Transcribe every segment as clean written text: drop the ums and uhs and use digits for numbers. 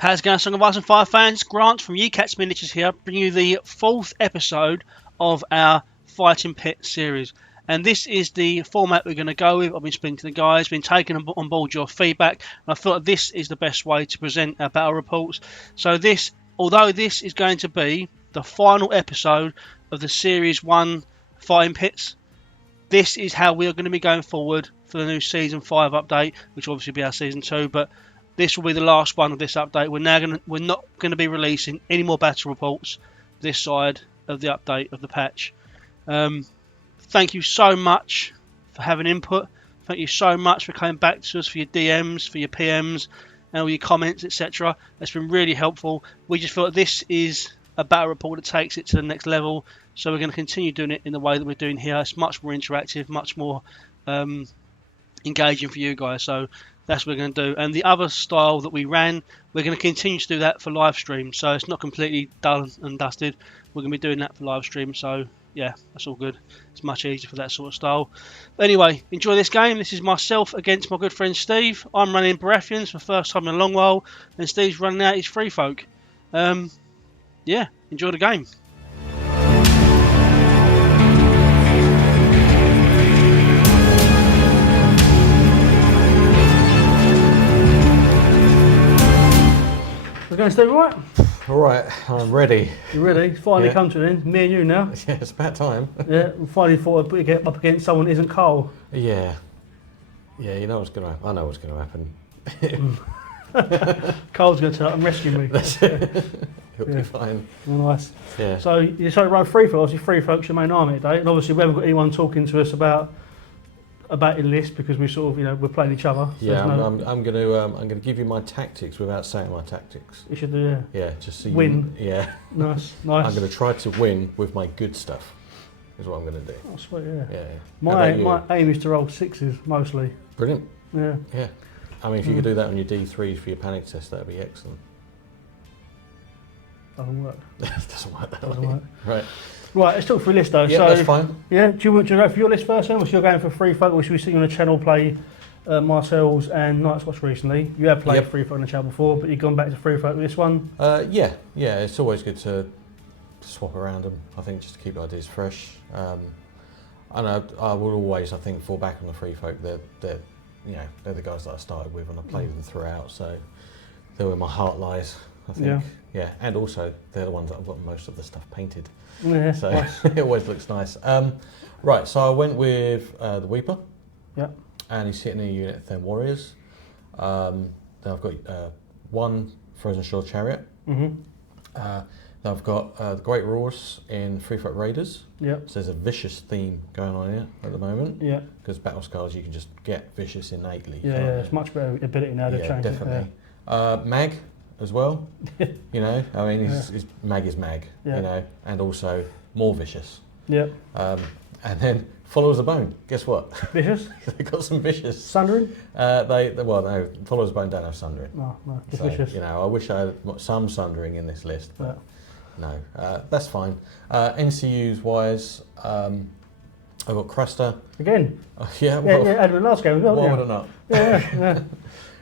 How's it going, Song of Ice and Fire fans? Grant from UCats Miniatures here, bringing you the 4th episode of our Fighting Pit series. And this is the format we're going to go with. I've been speaking to the guys, been taking on board your feedback, and I thought this is the best way to present our battle reports. So this, although this is going to be the final episode of the Series 1 Fighting Pits, this is how we are going to be going forward for the new Season 5 update, which will obviously be our Season 2, but this will be the last one of this update. We're not going to be releasing any more battle reports this side of the update of the patch. Thank you so much for having input. Thank you so much for coming back to us for your DMs, for your PMs, and all your comments, etc. It's been really helpful. We just thought this is a battle report that takes it to the next level, so we're going to continue doing it in the way that we're doing here. It's much more interactive, much more engaging for you guys. So that's what we're going to do. And the other style that we ran, we're going to continue to do that for live stream. So it's not completely done and dusted. We're going to be doing that for live stream. So yeah, that's all good. It's much easier for that sort of style. But anyway, enjoy this game. This is myself against my good friend Steve. I'm running Baratheons for the first time in a long while, and Steve's running out his free folk. Yeah, enjoy the game. Going to stay right? Alright, I'm ready. You ready? Finally come to an end. Me and you now. Yeah, it's about time. Yeah, we finally thought I'd put you up against someone that isn't Carl. Yeah. Yeah, you know what's going to happen. I know what's going to happen. Carl's going to turn up and rescue me. That's it. It'll be fine. Nice. Yeah. So you decided to run free folk. Obviously, free folk's your main army today. And obviously, we haven't got anyone talking to us about your list because we sort of, we're playing each other. So yeah, I'm going to give you my tactics without saying my tactics. You should do, yeah. Yeah, just so win. Yeah. Nice. I'm going to try to win with my good stuff. Is what I'm going to do. Oh, sweet, yeah. Yeah. My aim is to roll 6s mostly. Brilliant. Yeah. Yeah. I mean, if you could do that on your D3 for your panic test, that'd be excellent. Doesn't work. Doesn't work that Doesn't way. work. Right. Right, let's talk for a list though. Yeah, so, that's fine. Yeah, do you want to go for your list first then? Or you're going for free folk, or should we see you on the channel play Marcel's and Night's Watch recently? You have played free folk on the channel before, but you've gone back to free folk with this one? Yeah, it's always good to swap around them, I think, just to keep ideas fresh. I know I will always, I think, fall back on the free folk. They're the guys that I started with and I played them throughout, so they're where my heart lies, I think. Yeah, and also they're the ones that I've got most of the stuff painted. Yeah, so nice. it always looks nice. Right, so I went with the Weeper. Yeah. And he's sitting in a unit of Then Warriors. Then I've got one Frozen Shore Chariot. Mm-hmm. Then I've got the Great Roars in Free Folk Raiders. Yeah. So there's a vicious theme going on here at the moment. Yeah. Because Battle Scars, you can just get vicious innately. Yeah, it's much better ability now to change definitely. It. Mag as well. I mean, his Mag is Mag, and also more vicious. Yeah. And then Followers the Bone. Guess what? Vicious? They've got some vicious. Sundering? No, Followers the Bone don't have Sundering. No, just so, vicious. I wish I had some Sundering in this list, but no, that's fine. NCUs wise, I've got Cruster. Again? Yeah, had the last game as well. Why would I not? Yeah.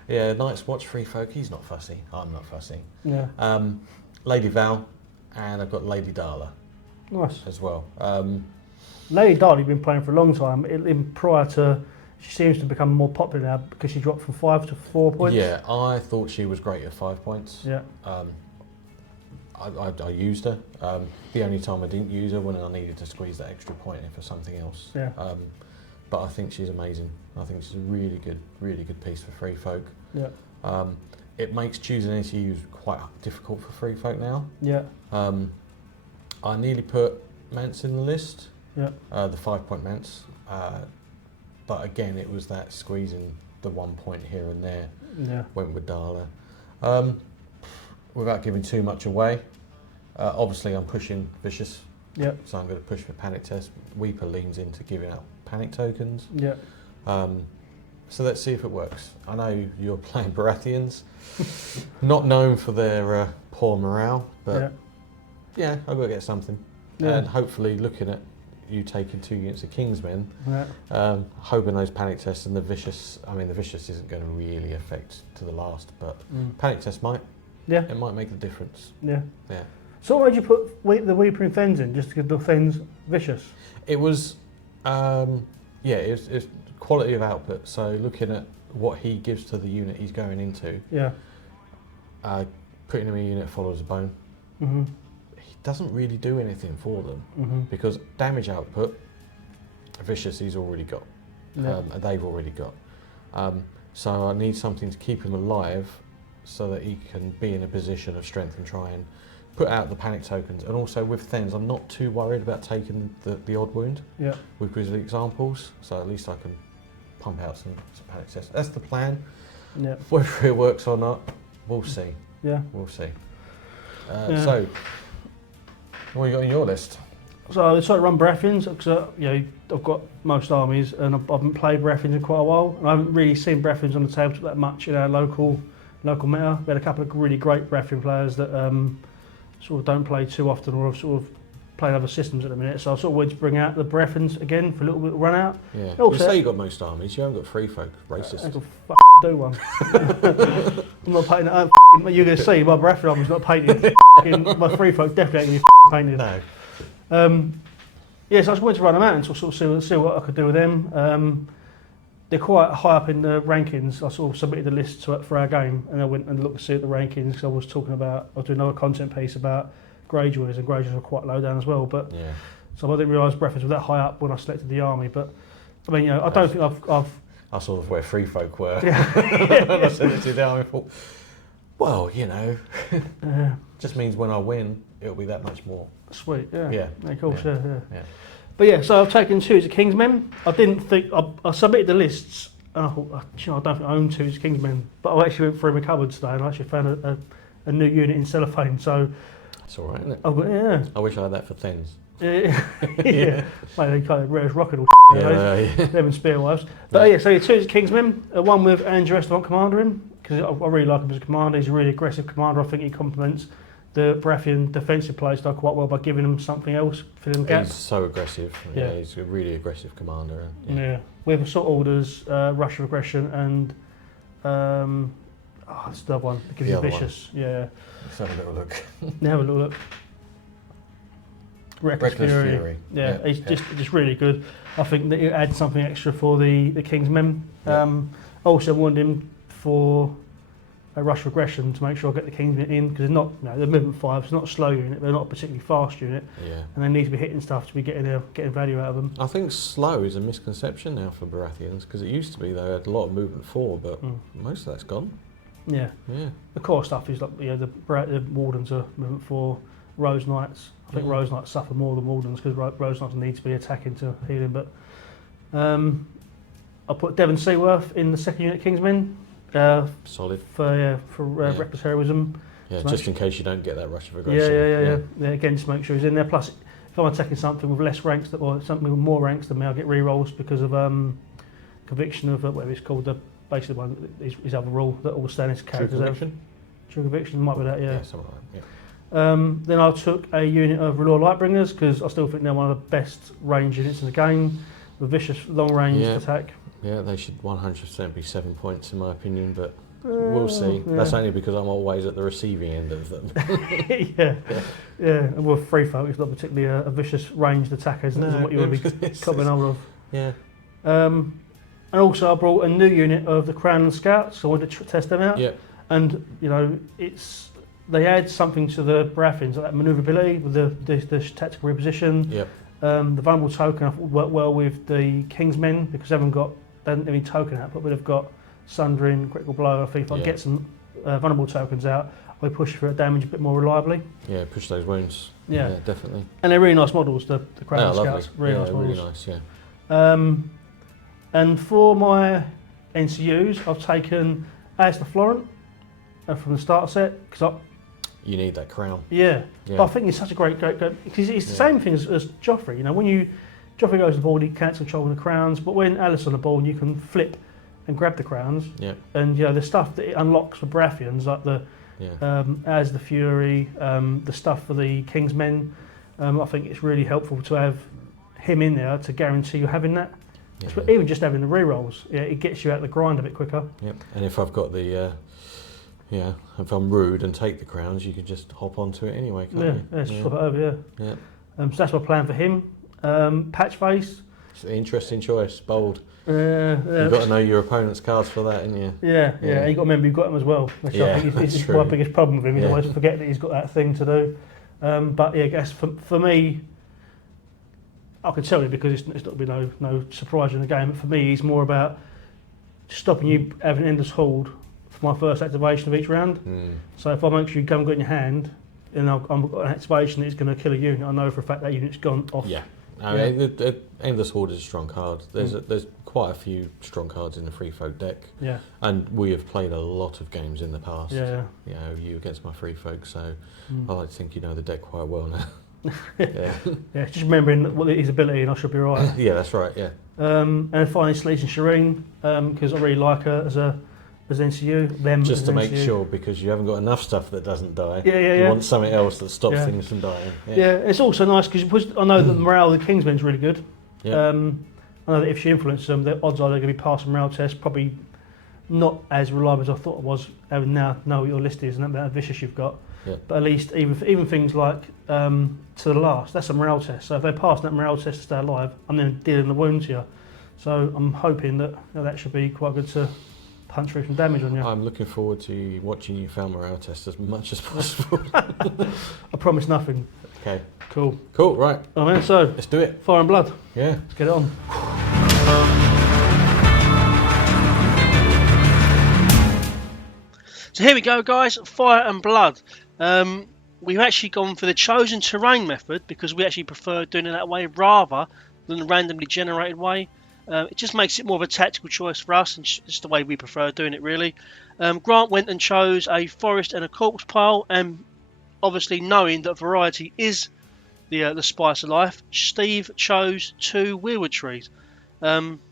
Yeah, Night's Watch free folk. He's not fussy. I'm not fussy. Yeah. Lady Val, and I've got Lady Darla. Nice. As well. Lady Darla, you've been playing for a long time. Prior to, she seems to become more popular now because she dropped from 5 to 4 points. Yeah, I thought she was great at 5 points. Yeah. I used her. The only time I didn't use her when I needed to squeeze that extra point in for something else. Yeah. But I think she's amazing. I think she's a really good piece for free folk. Yeah. It makes choosing NCUs quite difficult for free folk now. Yeah. I nearly put Mance in the list. Yeah. The 5 point Mance. But again, it was that squeezing the 1 point here and there. Yeah. Went with Darla. Without giving too much away, obviously I'm pushing Vicious. Yeah. So I'm going to push for Panic Test. Weeper leans into giving out panic tokens. Yeah. So let's see if it works. I know you're playing Baratheons, not known for their poor morale, but yeah, I've got to get something. Yeah. And hopefully, looking at you taking 2 units of Kingsmen, hoping those panic tests and the Vicious. I mean, the Vicious isn't going to really affect to the last, but panic test might. Yeah. It might make a difference. Yeah. Yeah. So why did you put the Weeping Fens in, just to give the Fens vicious? It was, it's quality of output. So looking at what he gives to the unit he's going into, Yeah. putting him in a unit follows a bone. Mm-hmm. He doesn't really do anything for them Mm-hmm. because damage output, vicious he's already got, Yeah. and they've already got. So I need something to keep him alive so that he can be in a position of strength and try and put out the panic tokens. And also with Thens, I'm not too worried about taking the odd wound Yeah. with Grizzly examples, so at least I can pump out some panic tests. That's the plan. Yeah. Whether it works or not, we'll see. Yeah. We'll see. Yeah. So, what you got on your list? So I decided to run Baratheons because I've got most armies and I haven't played Baratheons in quite a while. And I haven't really seen Baratheons on the tabletop that much in our local meta. We had a couple of really great Baratheon players that sort of don't play too often or have sort of playing other systems at the minute. So I sort of wanted to bring out the Baratheons again for a little bit of run out. Yeah. Also, You say you got most armies, you haven't got free folk. Racist. I can do one. I'm not painting it. You're going to see my Baratheon army's not painted. My free folk definitely ain't going to be painted. No. So I just wanted to run them out and sort of see what I could do with them. They're quite high up in the rankings. I sort of submitted the list for our game, and I went and looked to see at the rankings because I was doing another content piece about Greyjoys, and Greyjoys are quite low down as well. But Yeah. so I didn't realise Baratheons were that high up when I selected the army. But I mean, I don't think I've I saw where free folk were. Yeah. When I sent it to the army, I thought, well, just means when I win, it'll be that much more. Sweet, yeah. Yeah. Of course, Yeah. yeah. But yeah, so I've taken 2 as Kingsmen. I didn't think I submitted the lists, and I thought, I don't think I own 2 as Kingsmen. But I actually went through my cupboard today and I actually found a new unit in cellophane. So That's all right, isn't it? yeah. I wish I had that for Thens. Yeah. Mate, they kind of rare as rocket or Yeah. them and Spearwives. But yeah, so you're 2 as Kingsmen, one with Andrew Estermont commander in, because I really like him as a commander. He's a really aggressive commander. I think he complements the Baratheon defensive play style quite well by giving them something else, filling the gap. He's so aggressive. Yeah. He's a really aggressive commander. Yeah. We have assault orders, rush of aggression, and that's the other one. It gives The you other vicious. Yeah. Let's have a little look. Now have a little look. Reckless Fury. Yeah, he's just really good. I think that it adds something extra for the Kingsmen. Yeah. Also wanted him for a rush of aggression to make sure I get the Kingsmen in, because they're not, they're movement 5. It's not a slow unit. They're not a particularly fast unit, Yeah. and they need to be hitting stuff to be getting value out of them. I think slow is a misconception now for Baratheons, because it used to be they had a lot of movement 4, but most of that's gone. Yeah. Yeah. The core stuff is like the Wardens are movement 4. Rose Knights. I think Rose Knights suffer more than Wardens because Rose Knights need to be attacking to healing. But I put Devan Seaworth in the second unit Kingsmen. Solid. For reckless heroism. Yeah, to just in case you don't get that rush of aggression. Yeah. Again, just make sure he's in there. Plus, if I'm attacking something with less ranks or something with more ranks than me, I'll get re-rolls because of conviction of whatever it's called. Basically, one his other rule that all standing characters have. True conviction might be that. Yeah. Yeah, something like that. Yeah. Then I took a unit of Loghtbringers because I still think they're one of the best range units in the game, with vicious long range attack. Yeah, they should 100% be 7 points in my opinion, but we'll see. Yeah. That's only because I'm always at the receiving end of them. Yeah. And with free folk, it's not particularly a vicious ranged attacker, isn't what you would be coming hold of. Yeah. And also I brought a new unit of the Crownland Scouts, so I wanted to test them out. Yeah. And they add something to the Baratheons, like that manoeuvrability with the tactical reposition. Yep. The vulnerable token I thought worked well with the Kingsmen because they haven't any token output, but they've got Sundering, Critical Blow. I think if I get some vulnerable tokens out, I push for damage a bit more reliably. Yeah, push those wounds. Yeah, definitely. And they're really nice models, the Crownland Scouts. Lovely. Nice models. Really nice, yeah. And for my NCUs, I've taken Alistair Florent from the starter set because you need that crown. Yeah. But I think he's such a great because it's the same thing as Joffrey. When Joffrey goes to the board, he can't control the crowns, but when Alice on the board, you can flip and grab the crowns. Yeah. And the stuff that it unlocks for Baratheons, like as the Fury, the stuff for the Kingsmen, I think it's really helpful to have him in there to guarantee you having that. Even just having the rerolls, it gets you out of the grind a bit quicker. Yep. And if I've got the Yeah, if I'm rude and take the crowns, you can just hop onto it anyway, can't you? Yeah, swap it over, yeah. So that's my plan for him. Patch face. It's an interesting choice, bold. Yeah. You've got to know your opponent's cards for that, haven't you? Yeah. You've got to remember you've got them as well. Which I think is my biggest problem with him. He's always forget that he's got that thing to do. But yeah, I guess for me, I can tell you because it's not be no surprise in the game. But for me, he's more about stopping you having an endless hold for my first activation of each round. So if I make sure you haven't got in your hand, and I've got an activation that's going to kill a unit, I know for a fact that unit's gone off. Yeah. I mean, the Endless Horde is a strong card. There's quite a few strong cards in the Free Folk deck. Yeah. And we have played a lot of games in the past. Yeah. You know, you against my Free Folk, so I like to think you know the deck quite well now. Yeah, just remembering what his ability, and I should be right. Yeah, that's right. Yeah. And finally, Sleaze and Shireen, because I really like her as NCU. Them just to make sure, because you haven't got enough stuff that doesn't die. You want something else that stops things from dying. Yeah, it's also nice because I know that the morale of the Kingsmen's really good. I know that if she influences them, the odds are they're going to be passing morale tests. Probably not as reliable as I thought it was. Having now know what your list is and how vicious you've got. But at least even things like to the last, that's a morale test. So if they pass that morale test to stay alive, I'm then dealing the wounds here. So I'm hoping that that should be quite good to punch through some damage on you. I'm looking forward to watching you fail morale test as much as possible. I promise nothing. Okay. Cool, right. Oh man, so let's do it. Fire and blood. Yeah. Let's get it on. So here we go, guys. Fire and blood. We've actually gone for the chosen terrain method because we actually prefer doing it that way rather than the randomly generated way. It just makes it more of a tactical choice for us, and just the way we prefer doing it, really. Grant went and chose a forest and a corpse pile, and obviously knowing that variety is the spice of life, Steve chose 2 weirwood trees,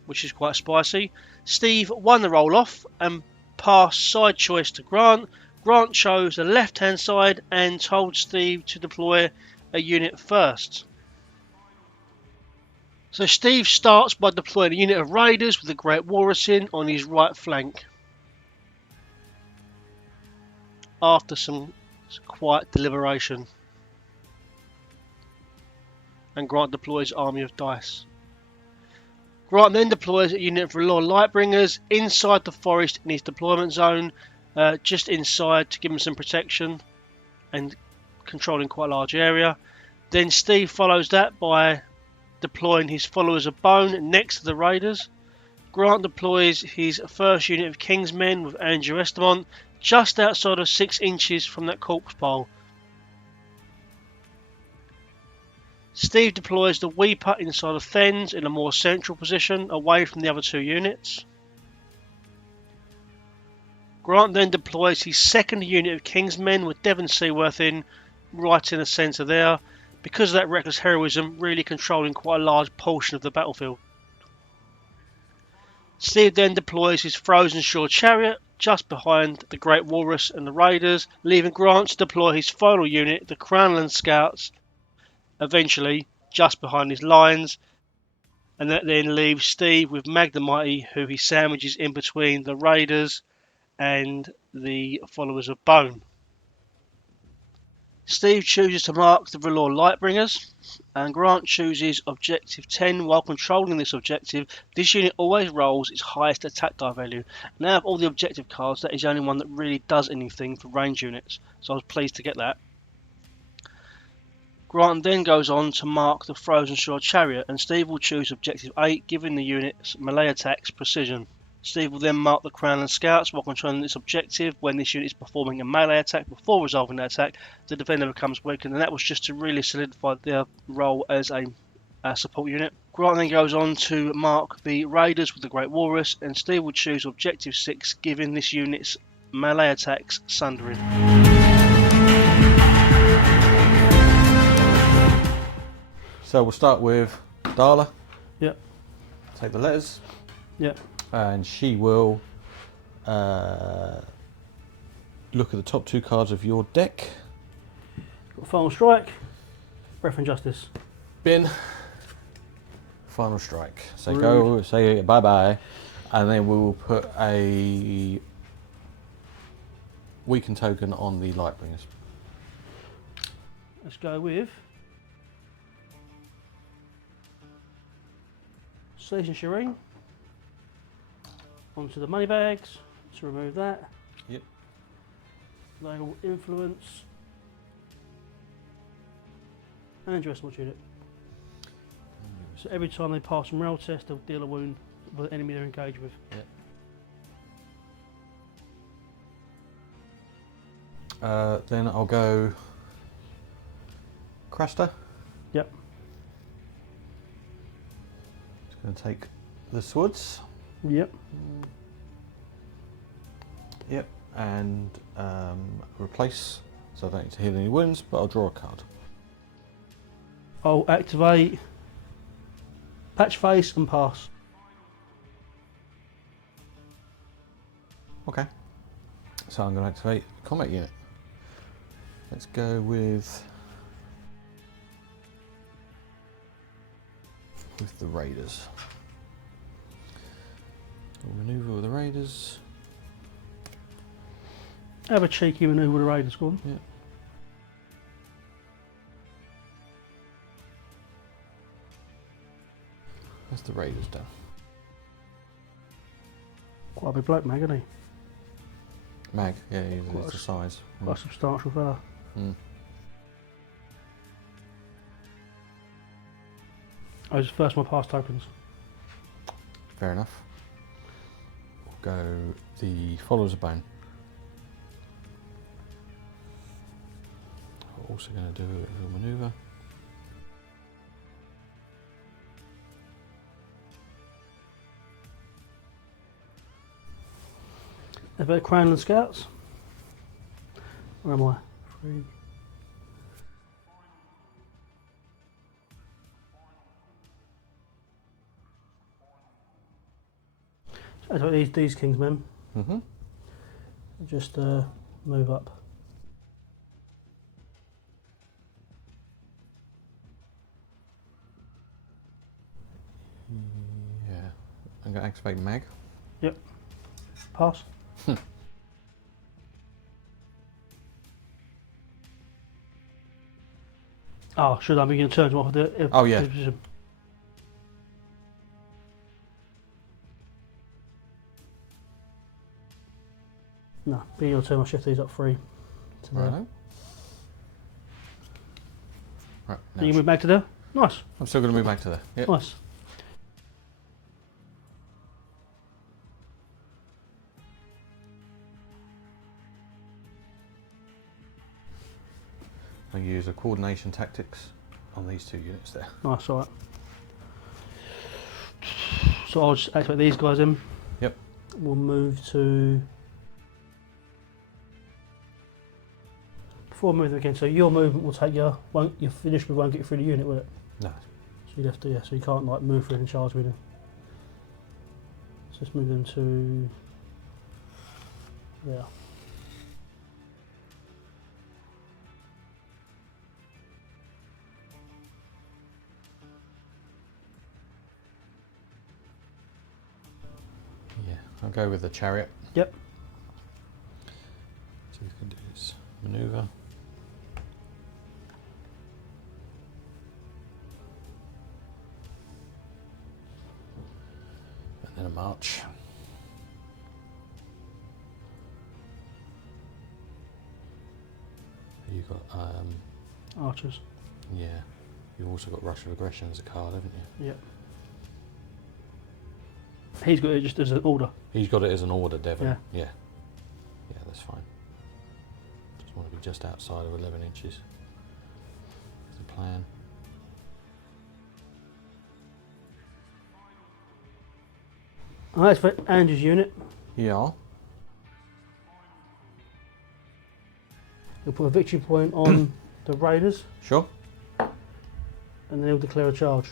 which is quite spicy. Steve won the roll off and passed side choice to Grant. Grant chose the left-hand side and told Steve to deploy a unit first. So Steve starts by deploying a unit of raiders with the Great Walrus in on his right flank. After some quiet deliberation. And Grant deploys Army of Dice. Grant then deploys a unit of Loghtbringers inside the forest in his deployment zone, just inside to give him some protection and controlling quite a large area. Then Steve follows that by deploying his followers of bone next to the raiders. Grant deploys his first unit of Kingsmen with Andrew Estermont just outside of 6 inches from that corpse pile. Steve deploys the Weeper inside of Fens in a more central position away from the other 2 units. Grant then deploys his second unit of Kingsmen with Devan Seaworth in right in the centre there, because of that reckless heroism really controlling quite a large portion of the battlefield. Steve then deploys his Frozen Shore Chariot just behind the Great Walrus and the Raiders, leaving Grant to deploy his final unit, the Crownland Scouts, eventually just behind his lines, and that then leaves Steve with Magdamighty, who he sandwiches in between the Raiders and the followers of Bone. Steve chooses to mark the Valor Loghtbringers, and Grant chooses objective 10. While controlling this objective, this unit always rolls its highest attack die value. Now of all the objective cards, that is the only one that really does anything for range units, so I was pleased to get that. Grant then goes on to mark the Frozen Shore Chariot, and Steve will choose objective 8, giving the unit's melee attacks precision. Steve will then mark the Crownland Scouts while controlling this objective. When this unit is performing a melee attack before resolving that attack, the defender becomes weakened, and that was just to really solidify their role as a support unit. Grant then goes on to mark the Raiders with the Great Walrus, and Steve will choose objective 6, giving this unit's melee attacks sundering. So we'll start with Darla. Yep. Take the letters. Yep. And she will look at the top 2 cards of your deck. Got Final Strike, Breath and Justice. Bin. Final Strike. So rude. Go, say bye bye, and then we will put a weaken token on the Loghtbringers. Let's go with Station Shireen. Onto the money bags to remove that. Yep. Local influence. Andrew Estermont unit. So every time they pass a morale test, they'll deal a wound with the enemy they're engaged with. Yep. Then I'll go Cresta. Yep. Just going to take the swords. Yep. Yep. And replace, so I don't need to heal any wounds, but I'll draw a card. I'll activate Patch Face and pass. Okay. So I'm going to activate combat unit. Let's go with the Raiders. We'll manoeuvre with the Raiders. Have a cheeky manoeuvre with the Raiders, go on. Yeah. That's the Raiders done. Quite a big bloke, Mag, isn't he? Mag, yeah, he's the size. Quite a substantial fella. Mm. I was first my pass tokens. Fair enough. We'll go the Followers of Bone. We're also going to do a little manoeuvre. Have a Crownland Scouts. Where am I? 3. So these Kingsmen. Mm-hmm. Just move up. Yeah. I'm going to activate Mag. Yep. Pass. Oh, should I begin to turn them off of the Oh, yeah. position? No, be your turn. I'll shift these up 3 to there. Right. Right. Now You can move back to there. Nice. I'm still going to move back to there. Yep. Nice. I use a coordination tactics on these 2 units there. Nice, alright. So I'll just activate these guys in. Yep. We'll move to... Before I move them again, so your movement will take your finish move won't get you through the unit, will it? No. So you'd have to, yeah, so you can't like move through and charge with them. So let's move them to there. Yeah, I'll go with the chariot. Yep. So we can do is manoeuvre. And then a march. You've got Archers. yeah. You've also got Rush of Aggression as a card, haven't you? Yep. He's got it just as an order. He's got it as an order, Devan. Yeah. Yeah. Yeah, that's fine. Just want to be just outside of 11 inches. That's the plan. Alright, for Andrew's unit. Yeah. He'll put a victory point on the Raiders, Sure. and then he'll declare a charge.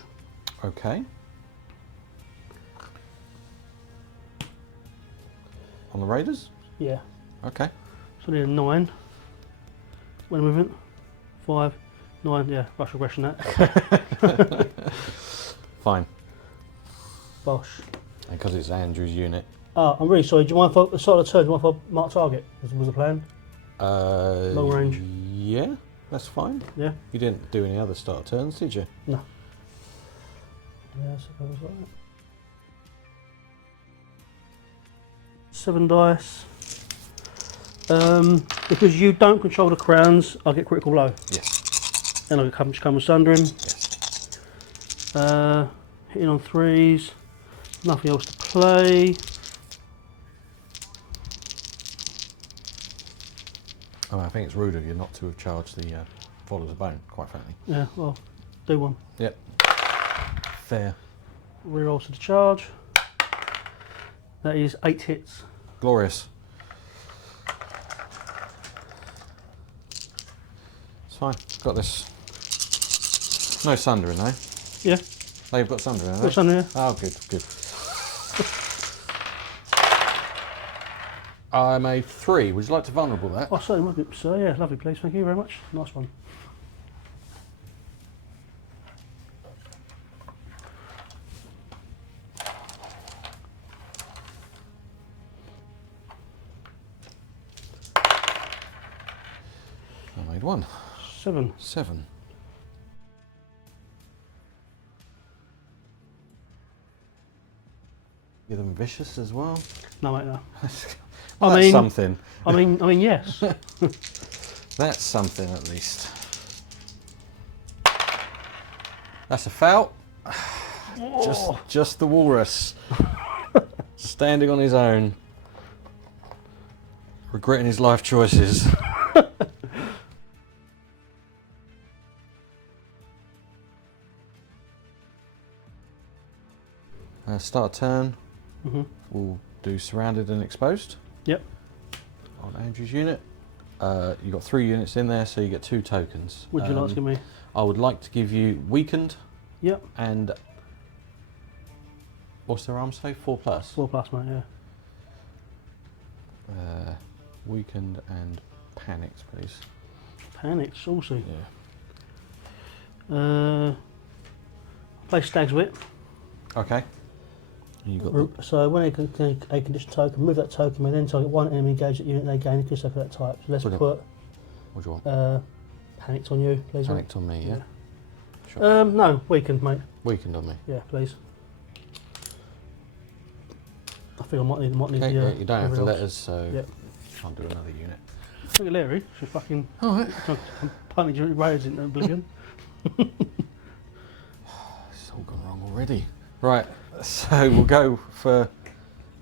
Okay. On the Raiders? Yeah. Okay. So I need a 9. When movement. 5, 9, yeah, rush aggression that. Fine. Bosh. And because it's Andrew's unit. I'm really sorry, do you mind if I start the turn, do you mind if I mark target? Was the plan? Long range. Yeah, that's fine. Yeah. You didn't do any other start turns, did you? No. Yeah, so it goes like that. 7 dice. Because you don't control the crowns, I get critical blow. Yes. And I come sundering. Yes. Hitting on 3s. Nothing else to play. Oh, I think it's rude of you not to have charged the Followers of Bone, quite frankly. Yeah, well, do one. Yep. Fair. Rerolls to the charge. That is 8 hits. Glorious. It's fine. Got this. No sundering, though. Yeah. They've got sundering, haven't Got sundering, yeah. Oh, good, good. I made 3. Would you like to vulnerable that? Oh, certainly would. So yeah, lovely, please. Thank you very much. Nice one. I made 1. 7. 7. Give them vicious as well. No, mate, no. Well, I that's mean, something. I mean, yes. That's something at least. That's a foul. Just the walrus standing on his own, regretting his life choices. Start a turn. We'll do surrounded and exposed. Yep. On Andrew's unit. You've got 3 units in there, so you get 2 tokens. Would you like to give me? I would like to give you weakened. Yep. And what's their arm say? 4+. 4+, mate. Yeah. Weakened and panicked, please. Panicked, saucy. Yeah. Play Stag's Whip. Okay. You got So when a condition token, move that token, may then target one enemy engaged at unit they gain a crystal for that type. So let's put what do you want? panicked on you, please. Panicked on me, yeah. Sure. No, weakened, mate. Weakened on me. Yeah, please. I think I might need Okay, the. you don't have the else. letters, so Yep. can't do another unit. Look at Larry. She's fucking. All right. Punting your rails into oblivion. It's all gone wrong already. Right. So we'll go for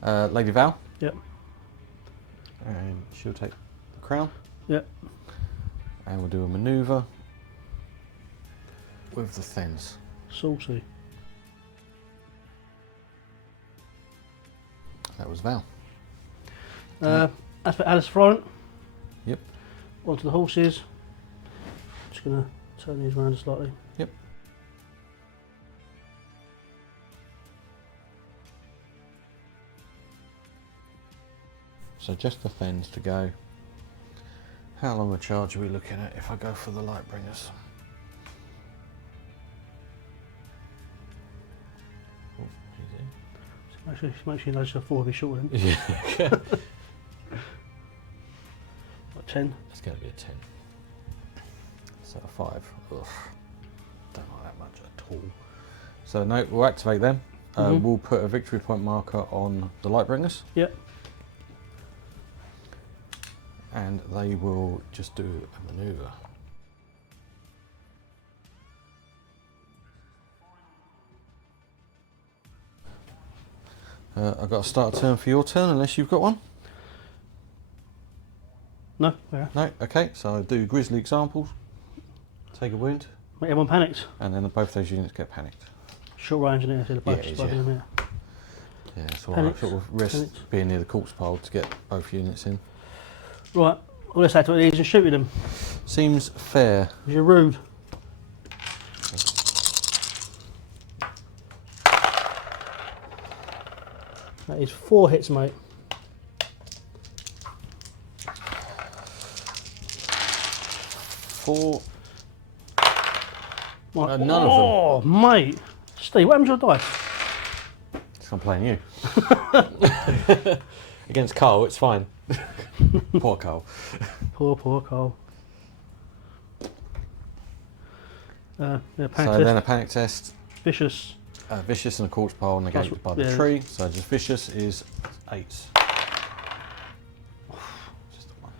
Lady Val. Yep. And she'll take the crown. Yep. And we'll do a manoeuvre with the Thens. Saucy. That was Val. As for Alice front. Yep. Onto the horses. Just gonna turn these around slightly. Yep. So just the Thens to go. How long a charge are we looking at if I go for the Loghtbringers? Oh, easy. Make sure you notice the 4 will be shorter then. Yeah. Like 10. It's going to be a 10. So a 5. Ugh. Don't like that much at all. So no, we'll activate them. We'll put a victory point marker on the Loghtbringers. Yep. And they will just do a manoeuvre. I've got to start a turn for your turn, unless you've got one. No. Yeah. No. Okay. So I do Grizzly examples. Take a wound. Make everyone panicked. And then both those units get panicked. Short range in it, so the both Yeah, it is, both yeah. of them, Yeah. So I Panicked. sort of risk Panicked. being near the corpse pile to get both units in. Right. Well, let's activate these and shoot with them. Seems fair. Because you're rude. That is 4 hits, mate. 4. Right. None of them. Oh, mate. Steve, what happened to your dice? I'm playing you. Against Carl, it's fine. Poor Carl. Poor Carl. Panic test. Then a panic test. Vicious. Vicious and a corpse pile negated by the tree. So just vicious is 8. Just the one.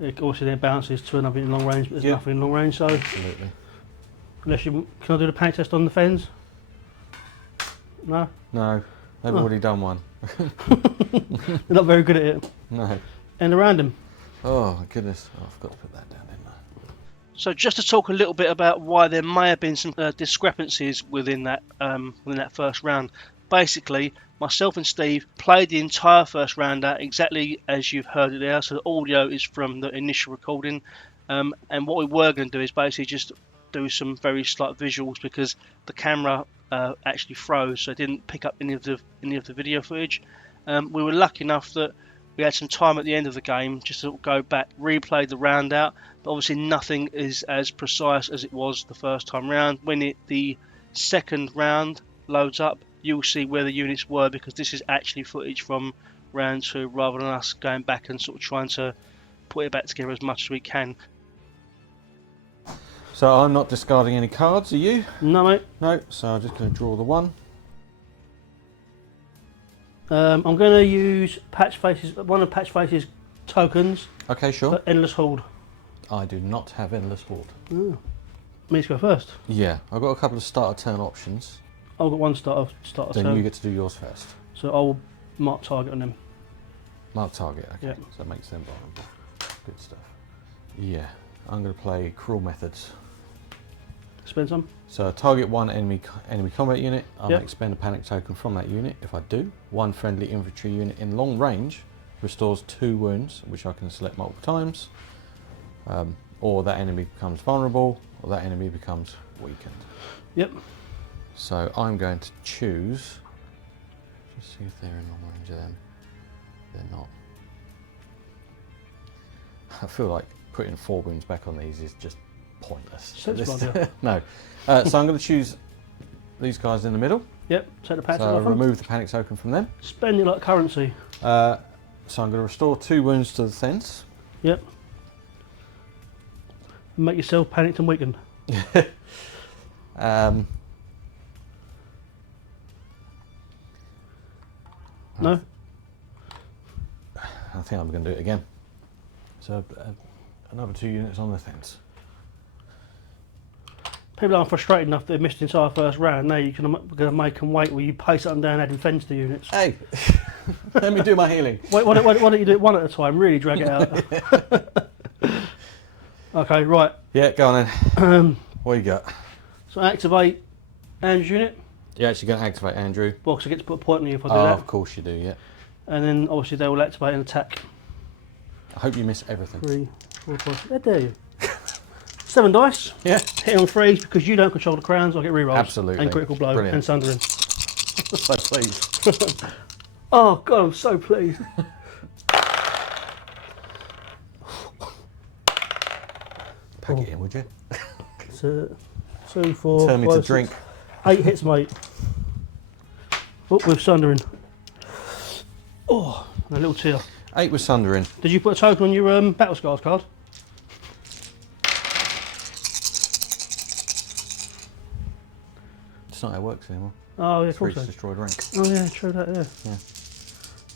It also then bounces to another in long range, but there's nothing in long range, so. Absolutely. Unless you can I do the panic test on the fens? No? No, they've already done one. They're not very good at it. No. And around him. Oh my goodness, I forgot to put that down, didn't I? So just to talk a little bit about why there may have been some discrepancies within that first round. Basically, myself and Steve played the entire first round out exactly as you've heard it there. So the audio is from the initial recording, and what we were going to do is basically just do some very slight visuals because the camera actually froze, so it didn't pick up any of the video footage. We were lucky enough that we had some time at the end of the game just to go back, replay the round out, but obviously nothing is as precise as it was the first time round. When the second round loads up, you'll see where the units were because this is actually footage from round 2 rather than us going back and sort of trying to put it back together as much as we can. So I'm not discarding any cards, are you? No, mate. No, so I'm just going to draw the 1. I'm going to use one of Patch Face's tokens. Okay, sure. For Endless Horde. I do not have Endless Horde. Oh. Me to go first. Yeah, I've got a couple of starter turn options. I've got one starter Then turn. you get to do yours first. So I'll mark target on them. Mark target, okay. Yeah. So that makes them vulnerable. Good stuff. Yeah, I'm going to play Cruel Methods. Spend some. So target 1 enemy combat unit. I Yep. may expend a panic token from that unit. If I do, 1 friendly infantry unit in long range restores 2 wounds, which I can select multiple times. Or that enemy becomes vulnerable, or that enemy becomes weakened. Yep. So I'm going to choose. Just see if they're in long range of them. They're not. I feel like putting 4 wounds back on these is just pointless. No. So I'm going to choose these guys in the middle. Yep. Take the patches So off them. remove the panic token from them. Spend it like currency. So I'm going to restore 2 wounds to the fence. Yep. Make yourself panicked and weakened. No? I think I'm going to do it again. So another 2 units on the fence. People aren't frustrated enough that they missed the entire first round. Now you're going to make them wait while you pace up and down adding fence to units. Hey, let me do my healing. Why don't you do it one at a time? Really drag it out. Okay, right. Yeah, go on then. What you got? So activate Andrew's unit. You're actually going to activate Andrew. Well, 'cause I get to put a point on you if I do Oh, that. of course you do, yeah. And then obviously they will activate an attack. I hope you miss everything. 3, 4, 5. How dare you? 7 dice. Yeah. Hit on 3s because you don't control the crowns. I get rerolls. Absolutely. And critical blow. Brilliant. And sundering. So please. Oh God, I'm so pleased. Pack it in, would you? So, 2, 4, Turn me 5, to drink. 8 hits, mate. Oh, with sundering. Oh, and a little tear. 8 with sundering. Did you put a token on your battle scars card? It's not how it works anymore. Oh yeah, of course. It's So. destroyed rank. Oh yeah, true that. Yeah. Yeah.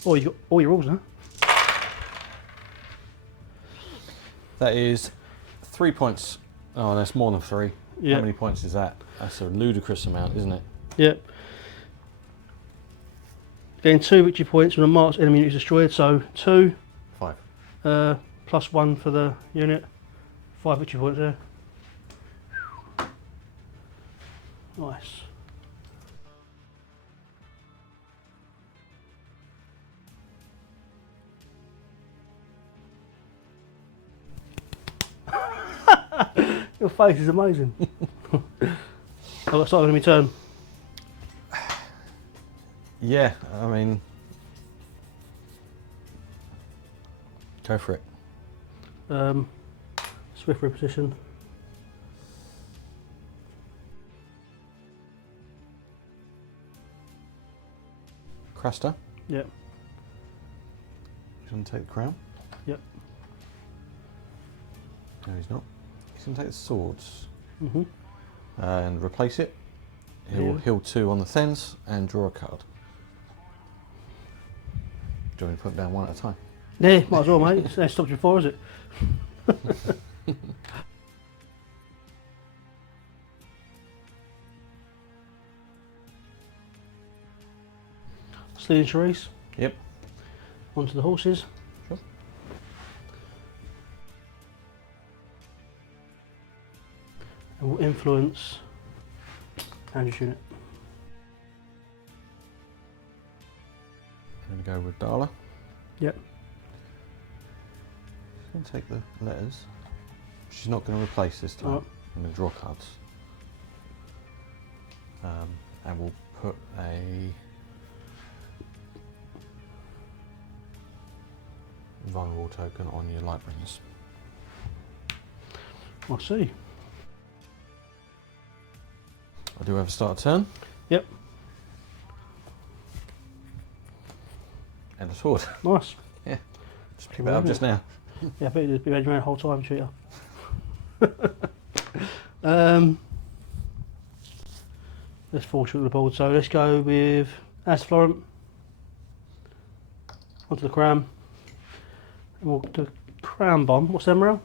Oh, you got all your rules now. That is 3 points. Oh, that's more than 3. Yeah. How many points is that? That's a ludicrous amount, isn't it? Yep. Gain 2 victory points when a marked enemy unit is destroyed. So 2. 5. Plus 1 for the unit. 5 victory points there. Nice. Your face is amazing. I've got started on my turn. Yeah, I mean, go for it. Swift reposition. Craster. Yep. going to take the crown. Yep. No, he's not. He's going to take the swords Mm-hmm. and replace it. He'll heal 2 on the Thens and draw a card. Do you want me to put them down one at a time? Yeah, might as well, mate. It's stopped you before, is it? Slee and Charisse. Yep. Onto the horses. Sure. And will influence Andrew's unit. I'm going to go with Darla. Yep. She's going to take the letters. She's not going to replace this time. Right. I'm going to draw cards. And we'll put a vulnerable token on your Loghtbringers. I see. I do have a start turn. Yep. And a sword. Nice. Yeah. Just picked that up just now. Yeah, I bet you'd been around the whole time, cheater. Let's fortune the board. So let's go with Asflorent onto the crown. And we'll do crown bomb. What's the emerald?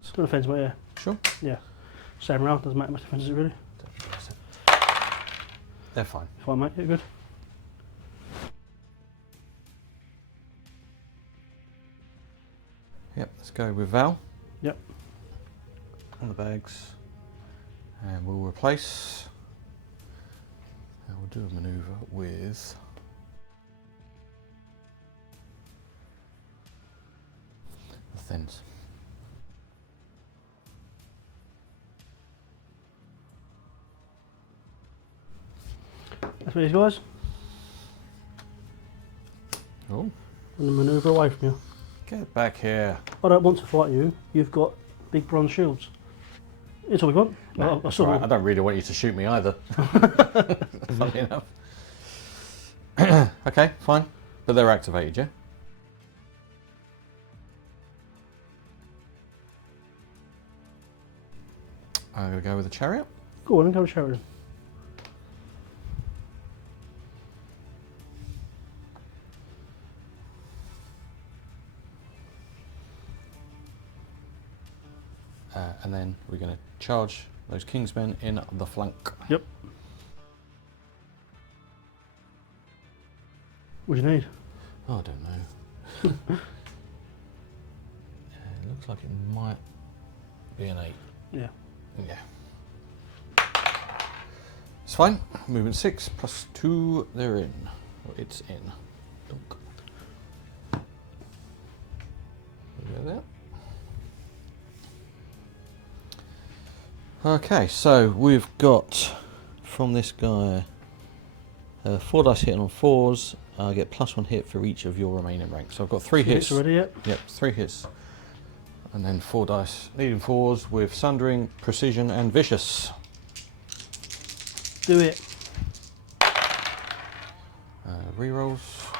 It's no offence, mate. Yeah. Sure. Yeah. Same emerald doesn't make much difference, does it really? They're fine. Fine, mate. Yeah, good. Yep, let's go with Val. Yep. On the bags. And we'll replace. And we'll do a manoeuvre with the Thens. That's what these guys. Oh. And the manoeuvre away from you. Get back here. I don't want to fight you. You've got big bronze shields. It's all we want. No, I that's saw all right. it. I don't really want you to shoot me either. Funny enough. Okay, fine. But they're activated, yeah? I'm going to go with the chariot. Go on and go to Sheridan. And then we're going to charge those Kingsmen in the flank. Yep. What do you need? Oh, I don't know. It looks like it might be an 8. Yeah. Yeah. It's fine. Movement 6 plus 2, they're in. Or it's in. Dunk. There we go. Okay, so we've got from this guy 4 dice hitting on 4s. I get +1 hit for each of your remaining ranks. So I've got 3 hits already. Yep. Yep, 3 hits. And then 4 dice leading 4s with Sundering, Precision, and Vicious. Do it. Rerolls.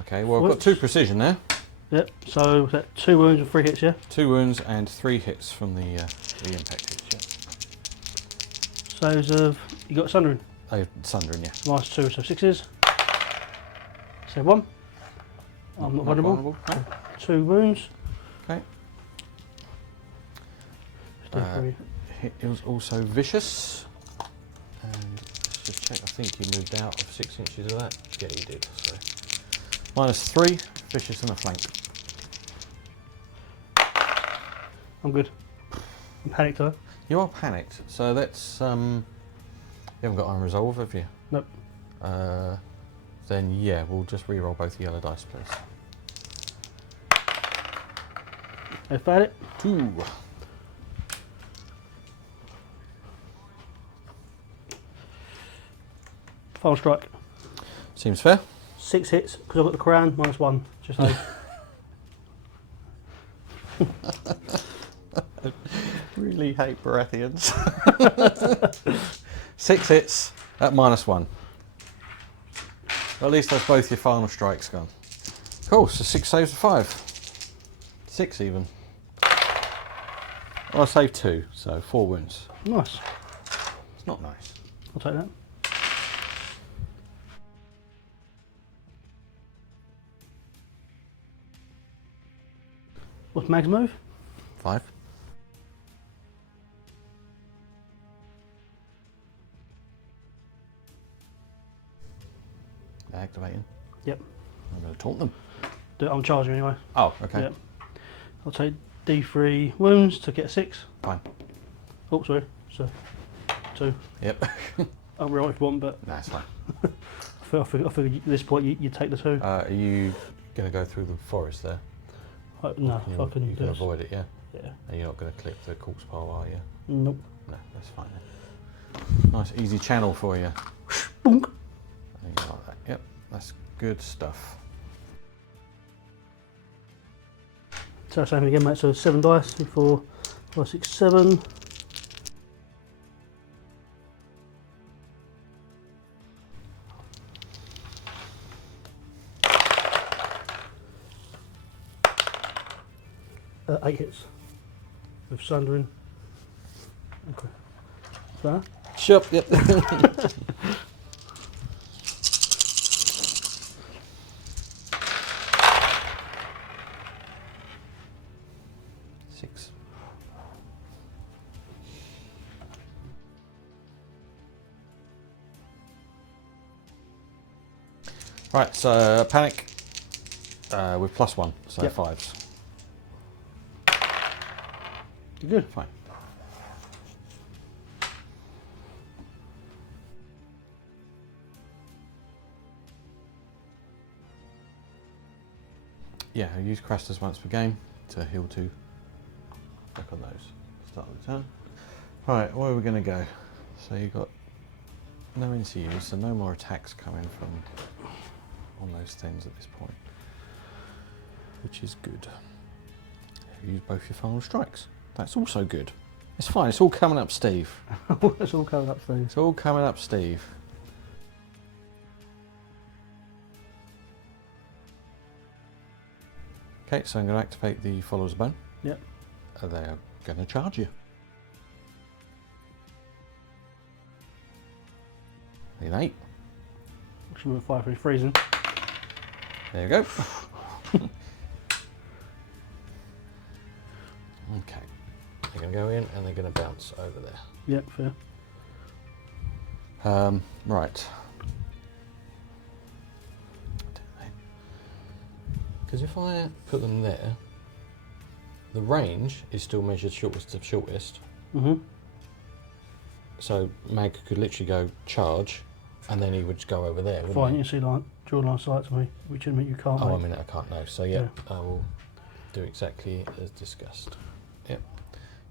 Okay, well I've got 2 Precision there. Yep. So is that 2 wounds and 3 hits, yeah. 2 wounds and 3 hits from the impact hits. Yeah. Saves of you got Sundering. Sundering, yeah. -2, so 6s. Save 1. I'm not vulnerable. No. 2 wounds. Okay. It was also Vicious. And let's just check, I think you moved out of 6 inches of that. Yeah, you did. So -3, Vicious and a flank. I'm good. I'm panicked though. You are panicked, so that's you haven't got unresolve, have you? Nope. Then yeah, we'll just re-roll both yellow dice, please. I've had it. 2. Final strike. Seems fair. 6 hits because I've got the crown. -1. Just so. I really hate Baratheons. 6 hits at -1. At least that's both your final strikes gone. Cool, so 6 saves of 5. 6 even. Well, I saved 2, so 4 wounds. Nice. It's not nice. I'll take that. What's Mag's move? 5. Activating. Yep. I'm going to taunt them. I'm charging anyway. Oh, okay. Yep. I'll take D3 wounds to get a 6. Fine. Oh, sorry. So, 2. Yep. I'll roll if you want, but Nah, it's fine. I figure at this point you take the 2. Are you going to go through the forest there? No, if I can You do can this. avoid it, yeah? Yeah. And you're not going to clip the corpse pile, are you? Nope. No, that's fine then. Nice easy channel for you. Boonk. I think you like that. Yep, that's good stuff. So same again, mate. So 7 dice, 3, 4, 5, 6, 7. Eight hits with sundering. Okay. So, Sure, yep. 6. Right, so panic with +1, so Yep. 5s. you're good. Fine. Yeah, I use Crastus once per game to heal 2. Back on those. Start of the turn. Right, where are we going to go? So you've got no NCUs, so no more attacks coming from on those things at this point, which is good. Use both your final strikes. That's also good. It's fine. It's all coming up, Steve. It's all coming up, Steve. It's all coming up, Steve. Okay, so I'm going to activate the Followers of Bone. Yep. They are going to charge you. Need 8. Should move 5 3 freezing. There you go. Okay. They're going to go in and they're going to bounce over there. Yep, fair. Right. Because if I put them there, the range is still measured shortest to shortest. Mm-hmm. So Mag could literally go charge, and then he would just go over there. Wouldn't Fine, he? you see, like, draw line of sight to me, which would mean you can't. Oh, make. I mean, I can't know. So yeah, I will do exactly as discussed. Yep.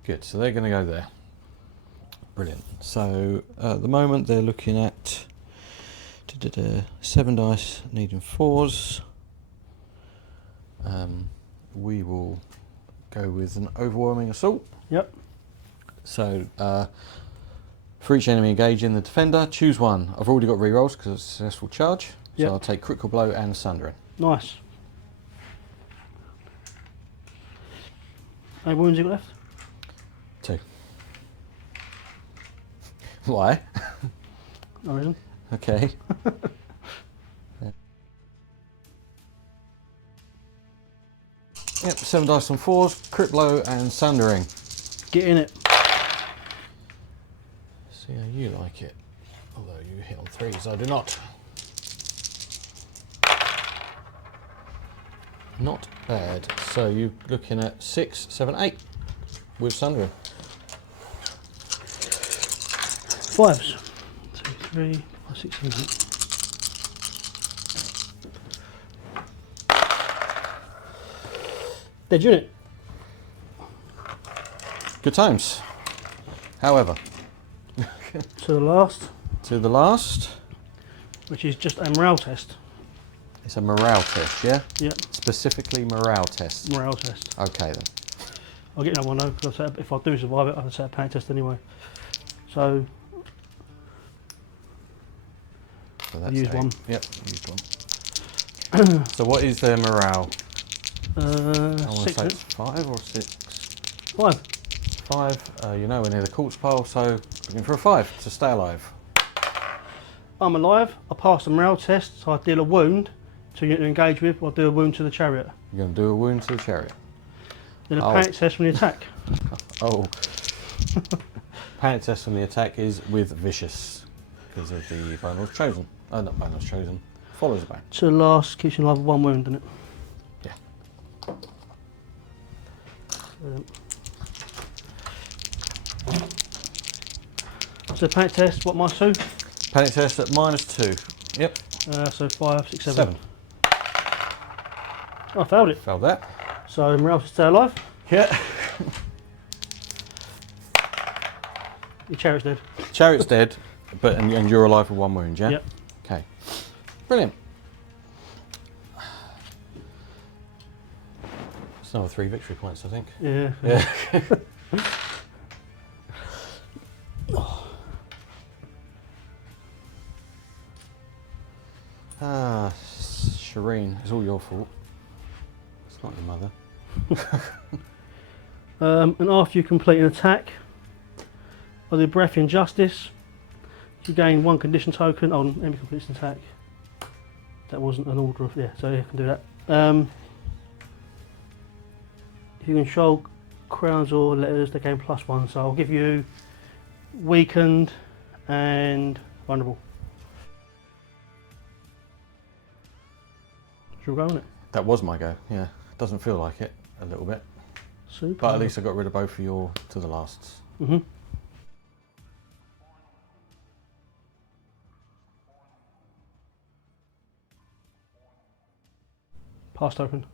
Good. So they're going to go there. Brilliant. So at the moment they're looking at 7 dice, needing 4s. We will go with an overwhelming assault. Yep. So for each enemy engaging the defender, choose one. I've already got rerolls because it's a successful charge. So Yep. I'll take critical blow and sundering. Nice. How many wounds you got left? 2. Why? No reason. Okay. Yep, 7 dice on 4s, crit blow and sundering. Get in it. See how you like it. Although you hit on 3s, I do not. Not bad. So you're looking at 6, 7, 8 with sundering. 5s. 2, 3, 5, 6, 7, 8. Dead unit. Good times. However, To the last, to the last, which is just a morale test. it's a morale test, yeah? Yep, Specifically morale test. morale test. Okay then. I'll get another one though, because if I do survive it, I have to set a panic test anyway. So, So that's Use 8. one. Yep, used one. So what is their morale? I want to 6. say it's 5 or 6. 5. 5. You're nowhere near the corpse pile, so looking for a 5 to stay alive. I'm alive. I passed the morale test, so I deal a wound to unit to engage with, or do a wound to the chariot. You're going to do a wound to the chariot. Then a panic test from the attack. Oh. Panic test from the attack is with vicious, because of the bone was chosen. Oh, not bone was chosen. Follows the bone. To the last, keeps you alive with 1 wound, doesn't it? So panic test, what minus 2? Panic test at -2. Yep. So 5, 6, 7. Oh, I failed it. Failed that. So morale to stay alive. Yeah. Your chariot's dead. Chariot's dead, but and you're alive with 1 wound, yeah? Yep. Okay. Brilliant. It's another 3 victory points, I think. Yeah. Yeah. Shireen, it's all your fault. It's not your mother. And after you complete an attack, I do Baratheon Justice. You gain 1 condition token. Oh, enemy completes an attack. That wasn't an order of. Yeah, so you can do that. If you control crowns or letters, they gain +1. So I'll give you weakened and vulnerable. Should we go on it? That was my go, yeah. Doesn't feel like it, a little bit. Super. But at least I got rid of both of your to the lasts. Pass token.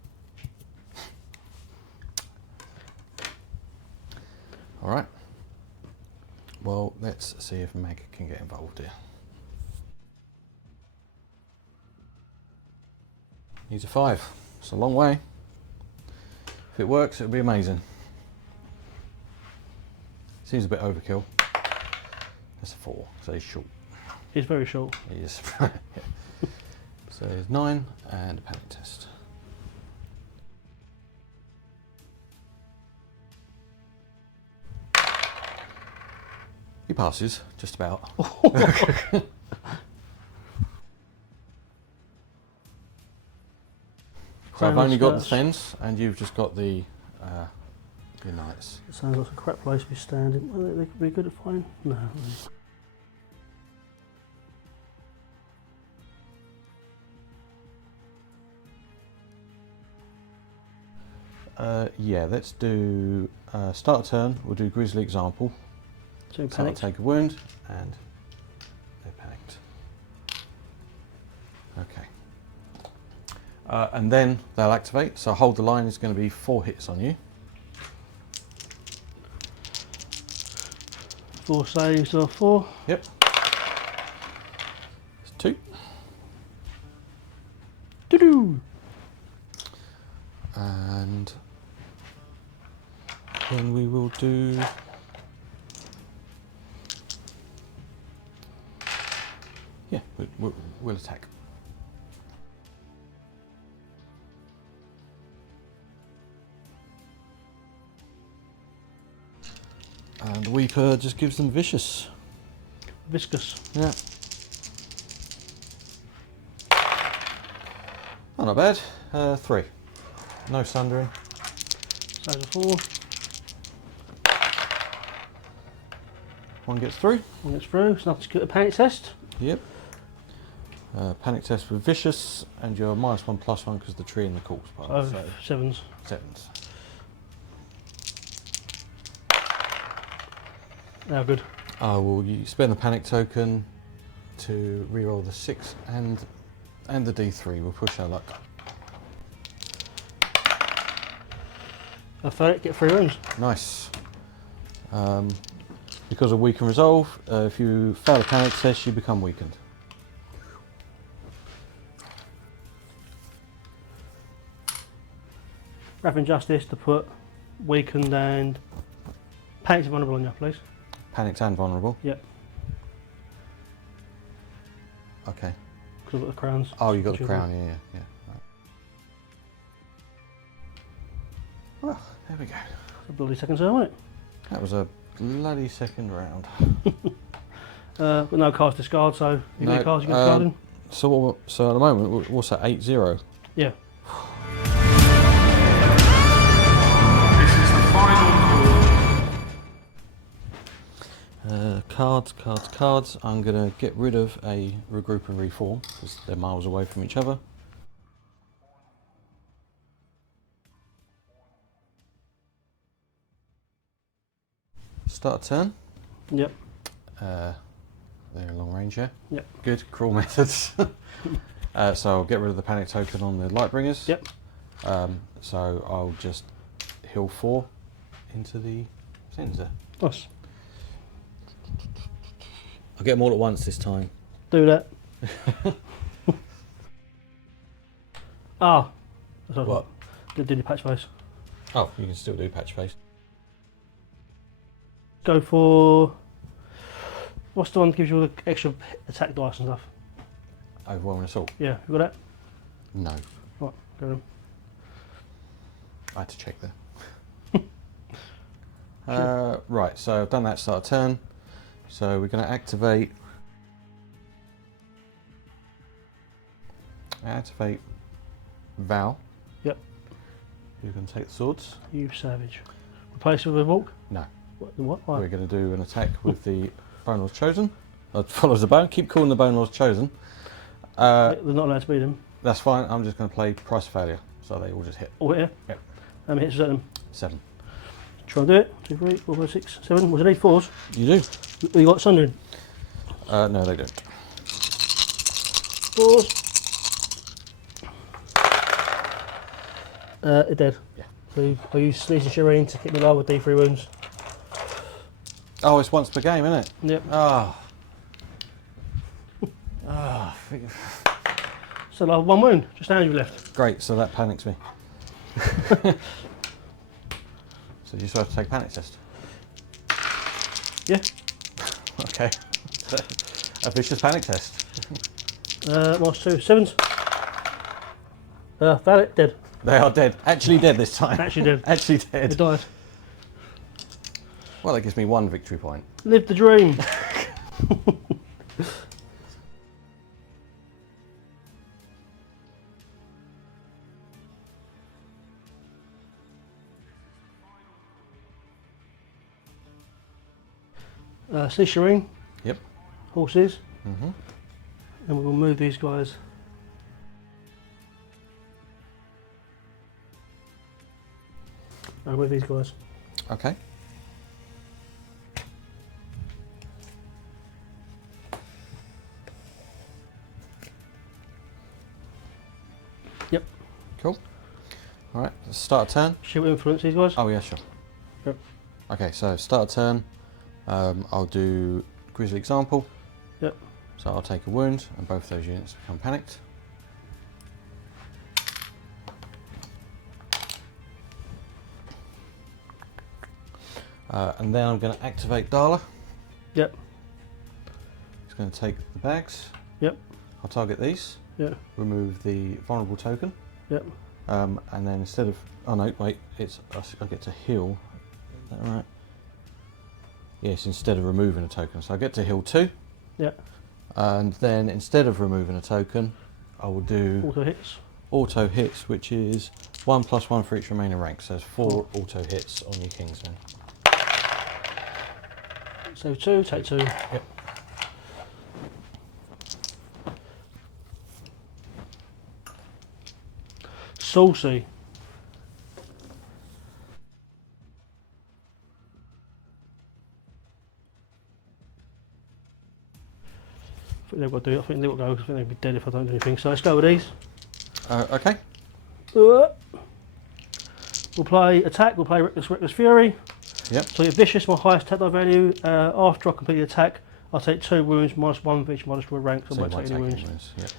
Alright. Well, let's see if Meg can get involved here. Needs a 5. It's a long way. If it works, it'll be amazing. Seems a bit overkill. That's a 4, so he's short. He's very short. He is. So there's 9 and a panic test. He passes, just about. So I've only got the fence, and you've just got the your knights. It sounds like a crap place to be standing. Well, they could be good at finding. No. Yeah, let's do start a turn. We'll do Grizzly Example. So So I'll take a wound, and they panicked. Okay. And then they'll activate. So hold the line is going to be 4 hits on you. 4 saves or 4. Yep. It's 2. Doo-doo! And then we will do we'll attack. And the Weeper just gives them vicious. Viscous. Yeah. Oh, not bad. 3. No sundering. Saves a 4. 1 gets through. 1 gets through. It's enough to get a panic test. Yep. Panic test with vicious, and you're -1/+1 because the tree and the corpse part. So So 7s. 7s. Now good. Well, you spend the panic token to reroll the 6 and the D3. We'll push our luck. I fail it, get 3 wounds. Nice. Because of weaken resolve, if you fail a panic test, you become weakened. Baratheon Justice to put weakened and panicked and vulnerable on you, please. Panicked and vulnerable? Yep. Okay. because I've got the crowns. Oh, you got the crown, yeah. Right. Well, there we go. A bloody second turn, wasn't it? That was a bloody second round. But no cards discard, so you no cards you got discarding. So at the moment, what's that, 8-0? Yeah. This is the final call. Cards. I'm going to get rid of a regroup and reform because they're miles away from each other. Start a turn. Yep. They're long range, yeah? Yep. Good, crawl methods. So I'll get rid of the panic token on the Loghtbringers. Yep. So I'll just heal 4 into the things there. Nice. I'll get them all at once this time. Do that. Ah. What? Do the patch face. Oh, you can still do patch face. Go for... What's the one that gives you all the extra attack dice and stuff? Overwhelming assault? Yeah, you got that? No. Right, go on. I had to check there. Right, so I've done that start of turn. So we're going to activate Val. Yep. You're going to take the swords. You savage. Replace it with a walk? No. What? Why? We're going to do an attack with the Bone Lords Chosen. Follows the bone. Keep calling the Bone Lords Chosen. They're not allowed to beat them. That's fine. I'm just going to play Price of Failure, so they all just hit. All hit? Yep. How many hits is that them? 7. Try and do it. 2, 3, 4, 5, 6, 7. Was it 8 4s? You do. You got Sundering? No, they don't. 4s. They're dead. Yeah. So I use Sneezing Shireen to keep me alive with D3 wounds. Oh, it's once per game, isn't it? Yep. Oh. So I have 1 wound, just Andrew left. Great, so that panics me. So you just have to take a panic test? Yeah. Okay. A vicious panic test. Minus 2, 7s. Valid, dead. They are dead. Actually dead this time. Actually dead. Actually They dead. died. Well, that gives me 1 victory point. Live the dream. Shireen. Yep. Horses. Mm-hmm. And we'll move these guys. I'll move these guys. Okay. Yep. Cool. All right, let's start a turn. Should we influence these guys? Oh yeah, sure. Yep. Okay, so start a turn. I'll do Grizzly Example. Yep. So I'll take a wound and both those units become panicked. And then I'm going to activate Darla. Yep. It's going to take the bags. Yep. I'll target these. Yep. Remove the vulnerable token. Yep. And then instead of, oh no, wait, it's I get to heal. Is that right? Yes, instead of removing a token, so I get to heal 2. Yep. And then instead of removing a token, I will do Auto hits. Auto hits, which is 1+1 for each remaining rank. So there's 4 auto hits on your kings then. So 2, take 2. Yep. Saucy. I think they've got to do it. I think they'll go. I think they'll be dead if I don't do anything. So let's go with these. Okay. We'll play attack. We'll play Reckless Fury. Yep. So you get vicious, my highest attack die value. After I complete the attack, I'll take 2 wounds, -1 for each destroyed rank. So I won't take any wounds. Yep.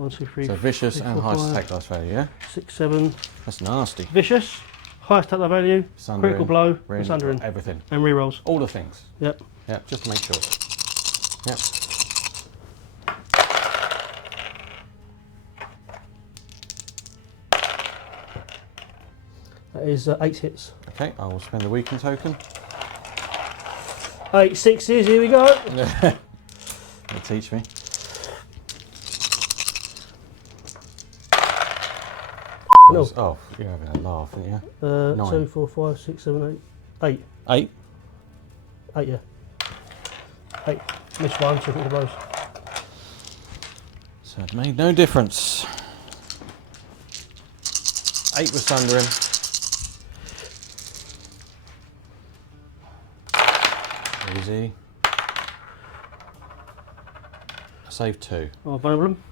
1, 2, 3. So vicious 3, and 4, highest 5, attack dice value, yeah? 6, 7. That's nasty. Vicious, highest attack die value, Sundering, critical blow, ring, and sundering, everything. and rerolls. All the things. Yep. Yep, just to make sure. Yep. That is 8 hits. Okay, I will spend the weaken token. 8 sixes, here we go. You'll teach me. No. Oh, you're having a laugh, aren't you? 2, 4, 5, 6, 7, 8. 8. 8, yeah. 8. Missed one, took it to blows. So it made no difference. 8 was under him. Easy. I saved 2. Oh, one of them.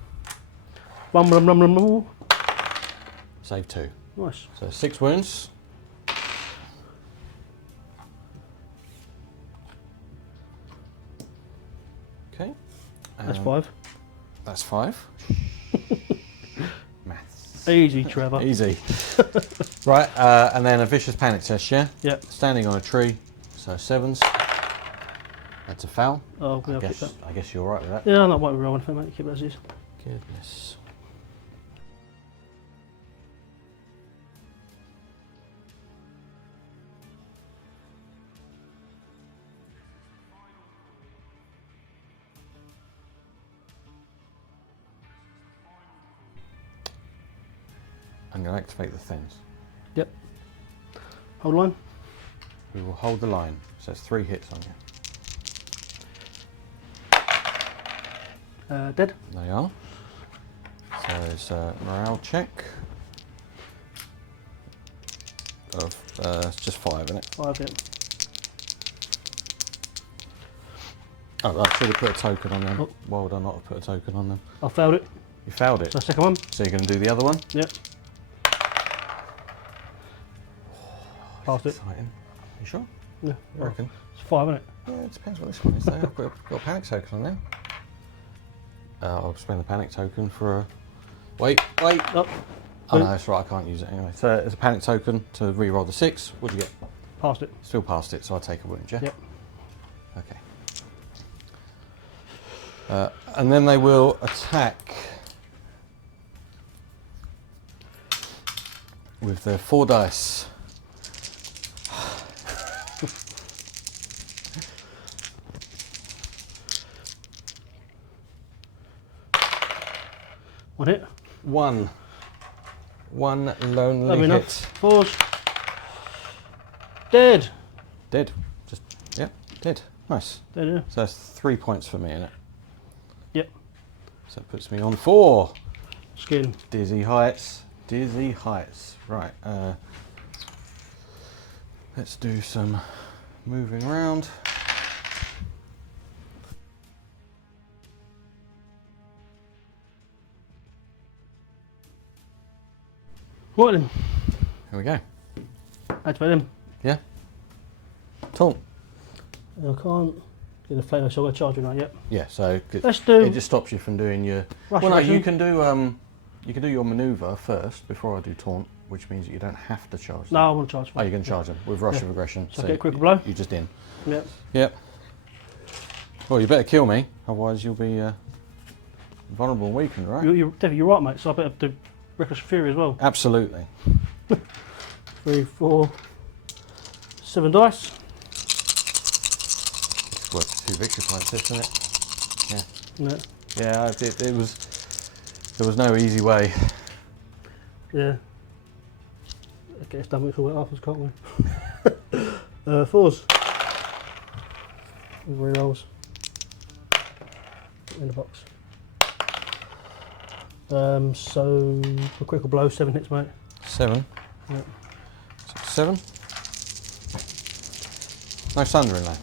Save 2. Nice. So 6 wounds. Okay. That's 5. That's 5. Maths. Easy, Trevor. Easy. Right, and then a vicious panic test, yeah? Yep. Standing on a tree, so 7s. That's a foul. Oh, yeah, I guess you're alright with that. Yeah, I'm not worried with rolling, mate. Keep it as is. Goodness. I'm going to activate the things. Yep. Hold line. We will hold the line. So it's 3 hits on you. Dead. They are. So it's a morale check of it's just 5, isn't it? 5, yeah. Oh, I should have put a token on them. Oh. Why would I not have put a token on them? I failed it. You failed it. So second one. So you're going to do the other one? Yep. Passed it. Exciting. You sure? Yeah. You reckon? It's 5, isn't it? Yeah, it depends what this one is though. I've got a panic token on there. I'll spend the panic token for a... Wait. Oh, Oh no, that's right, I can't use it anyway. So it's a panic token to re-roll the 6. What'd you get? passed it. Still passed it, so I'll take a wound, yeah? Yep. Okay. And then they will attack with their 4 dice. One hit. One lonely Lovely hit. enough. 4s. Dead. Dead. Just, yep, dead. Nice. Dead, yeah. So that's 3 points for me, innit? Yep. So it puts me on 4. Skin. Dizzy heights. Dizzy heights. Right. Let's do some moving around. Right then. Here we go. Activate him. Yeah. Taunt. I can't get the flame, so I'm going to charge you now, yep. Yeah. So Let's do... it just stops you from doing your. Rush Well, no, action. you can do your manoeuvre first before I do taunt, which means that you don't have to charge them. No, I want to charge. Oh, you're going to charge them with rush Yeah. of aggression. So get a quicker blow? You just in. Yep. Yep. Well, you better kill me, otherwise you'll be vulnerable and weakened, right? You're right, mate, so I better do Reckless Fury as well. Absolutely. 3, 4, 7 dice. It's worth 2 victory points, isn't it? Yeah. Yeah. Yeah, it was. There was no easy way. Yeah. Okay, it's done with all that afterwards, can't we? 4s. Rerolls. In the box. So for critical blow, 7 hits, mate. 7. Yep. 7. No sundering though.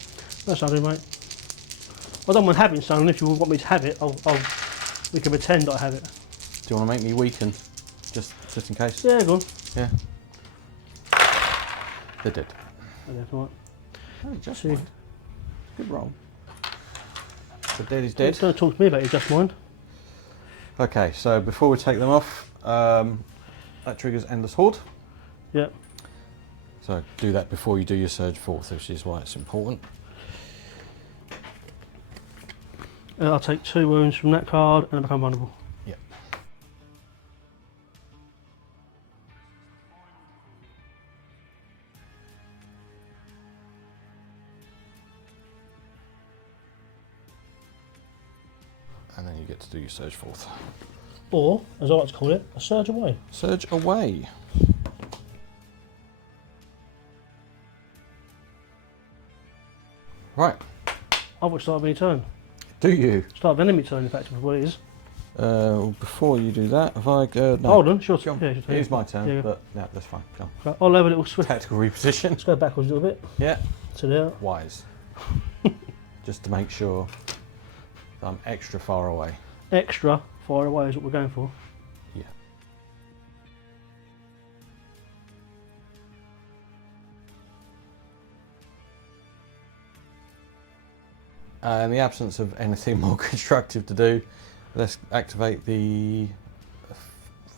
That's something, mate. I don't mind having some. If you want me to have it, we can pretend I have it. Do you want to make me weaken, just in case? Yeah, go on. Yeah. They did. Okay, all Oh, just See. mind. Good roll. So dead is dead. Don't talk to me about your just mind. Okay, so before we take them off, that triggers Endless Horde. Yep. So do that before you do your Surge Forth, which is why it's important. I'll take 2 wounds from that card and I become vulnerable. get to do your surge forth. Or, as I like to call it, a surge away. Surge away. Right. I've got to start of any turn. Do you? Start of enemy turn, in fact, is what it is. Before you do that, have I... no. Hold on, sure. John, Yeah, it is my turn, yeah. but no, that's fine. Go on. Right, I'll have a little switch. Tactical reposition. Let's go backwards a little bit. Yeah. To there. Wise. Just to make sure that I'm extra far away. Extra far away is what we're going for. Yeah. In the absence of anything more constructive to do, let's activate the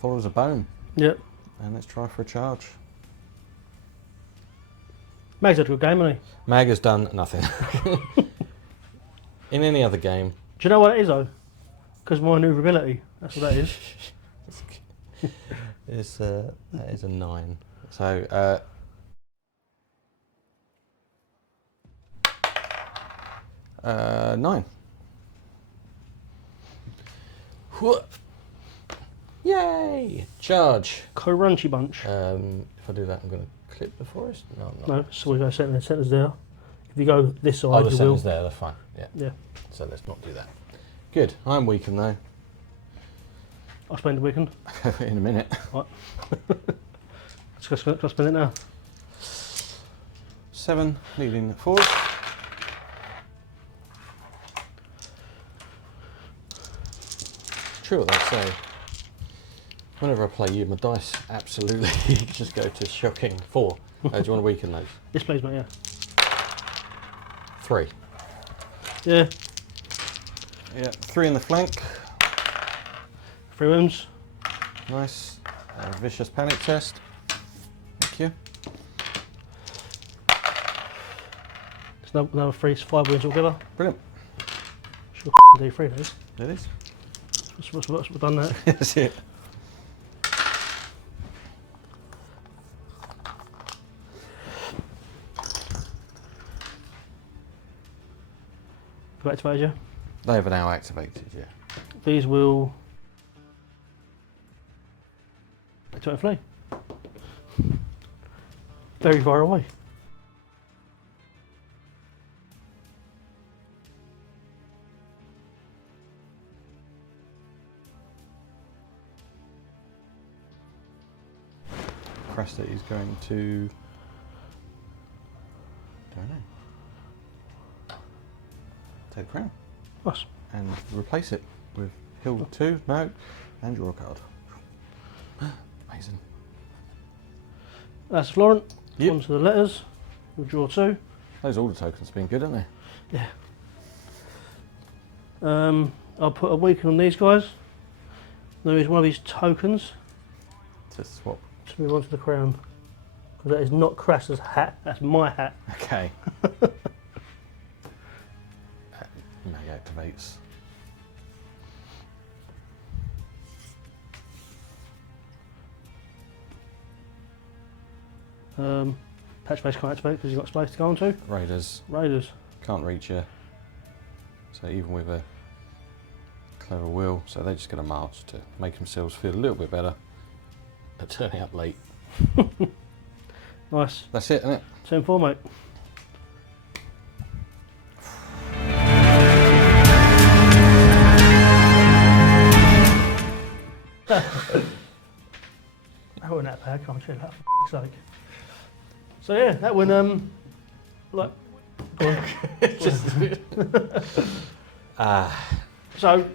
Followers of Bone. Yep. And let's try for a charge. Mag's had a good game, hasn't he? Mag has done nothing. In any other game. Do you know what it is, though? Because maneuverability. That's what that is. That is a 9. So, 9. Yay! Charge. Crunchy bunch. If I do that, I'm going to clip the forest. No, I'm not. No, so we go centre's there. If you go this side, Oh, the you will. centre's there. That's fine. Yeah. Yeah. So let's not do that. Good. I'm weakened though. I'll spend the weekend. In a minute. Right. Let's go spend it now. 7 leading forward. True what they say. Whenever I play you, my dice absolutely just go to shocking 4. Do you want to weaken those? Yes, please, mate. Yeah. 3. Yeah. Yeah. 3 in the flank. 3 wounds. Nice. Vicious panic test. Thank you. It's another 5 wounds altogether. Brilliant. Sure, D3 those. It is. What's done that? That's it. Have you activated, yeah? They have now activated, yeah. These will activate and flee. Very far away. Cresta is going to... don't know. Take the crown. Nice. And replace it with Hill 2, no, and draw a card. Amazing. That's Florent. Yep. On to the letters. We'll draw 2. Those order tokens have been good, haven't they? Yeah. I'll put a weaken on these guys. There is one of these tokens To swap. to move on to the crown. Because that is not Crasser's hat, that's my hat. Okay. Mag activates. Patch base can't activate because you've got space to go onto. Raiders Raiders. can't reach you. So even with a clever will, so they're just going to march to make themselves feel a little bit better at turning up late. Nice. That's it, isn't it? 10-4, mate. That wasn't that bad, can't you? That for f***'s sake. So yeah, that went like go on. Just So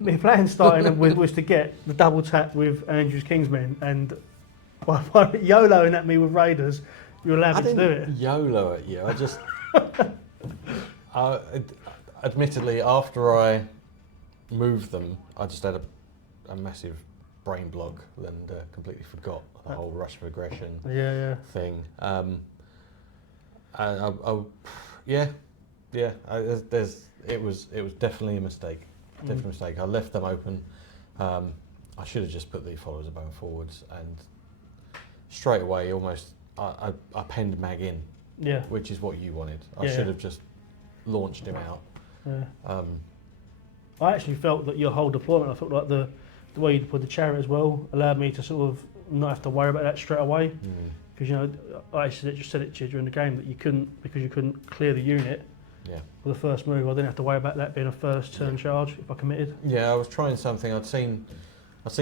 my plan starting was to get the double tap with Andrew's Kingsmen, and by YOLOing at me with Raiders, you allowed me to do it. YOLO at you. I just, admittedly, after I moved them, I just had a massive brain block and completely forgot the whole rush of aggression thing. It was definitely a mistake. Definitely a mistake. I left them open. I should have just put the Followers of Bone forwards, and straight away, almost, I penned Mag in, which is what you wanted. I should have just launched him out. I actually felt that your whole deployment, I felt like the way you deployed the chariot as well allowed me to sort of not have to worry about that straight away. Because you know, I just said it to you during the game that you couldn't clear the unit. Yeah. With the first move, I didn't have to worry about that being a first turn charge if I committed. Yeah, I was trying something. I'd seen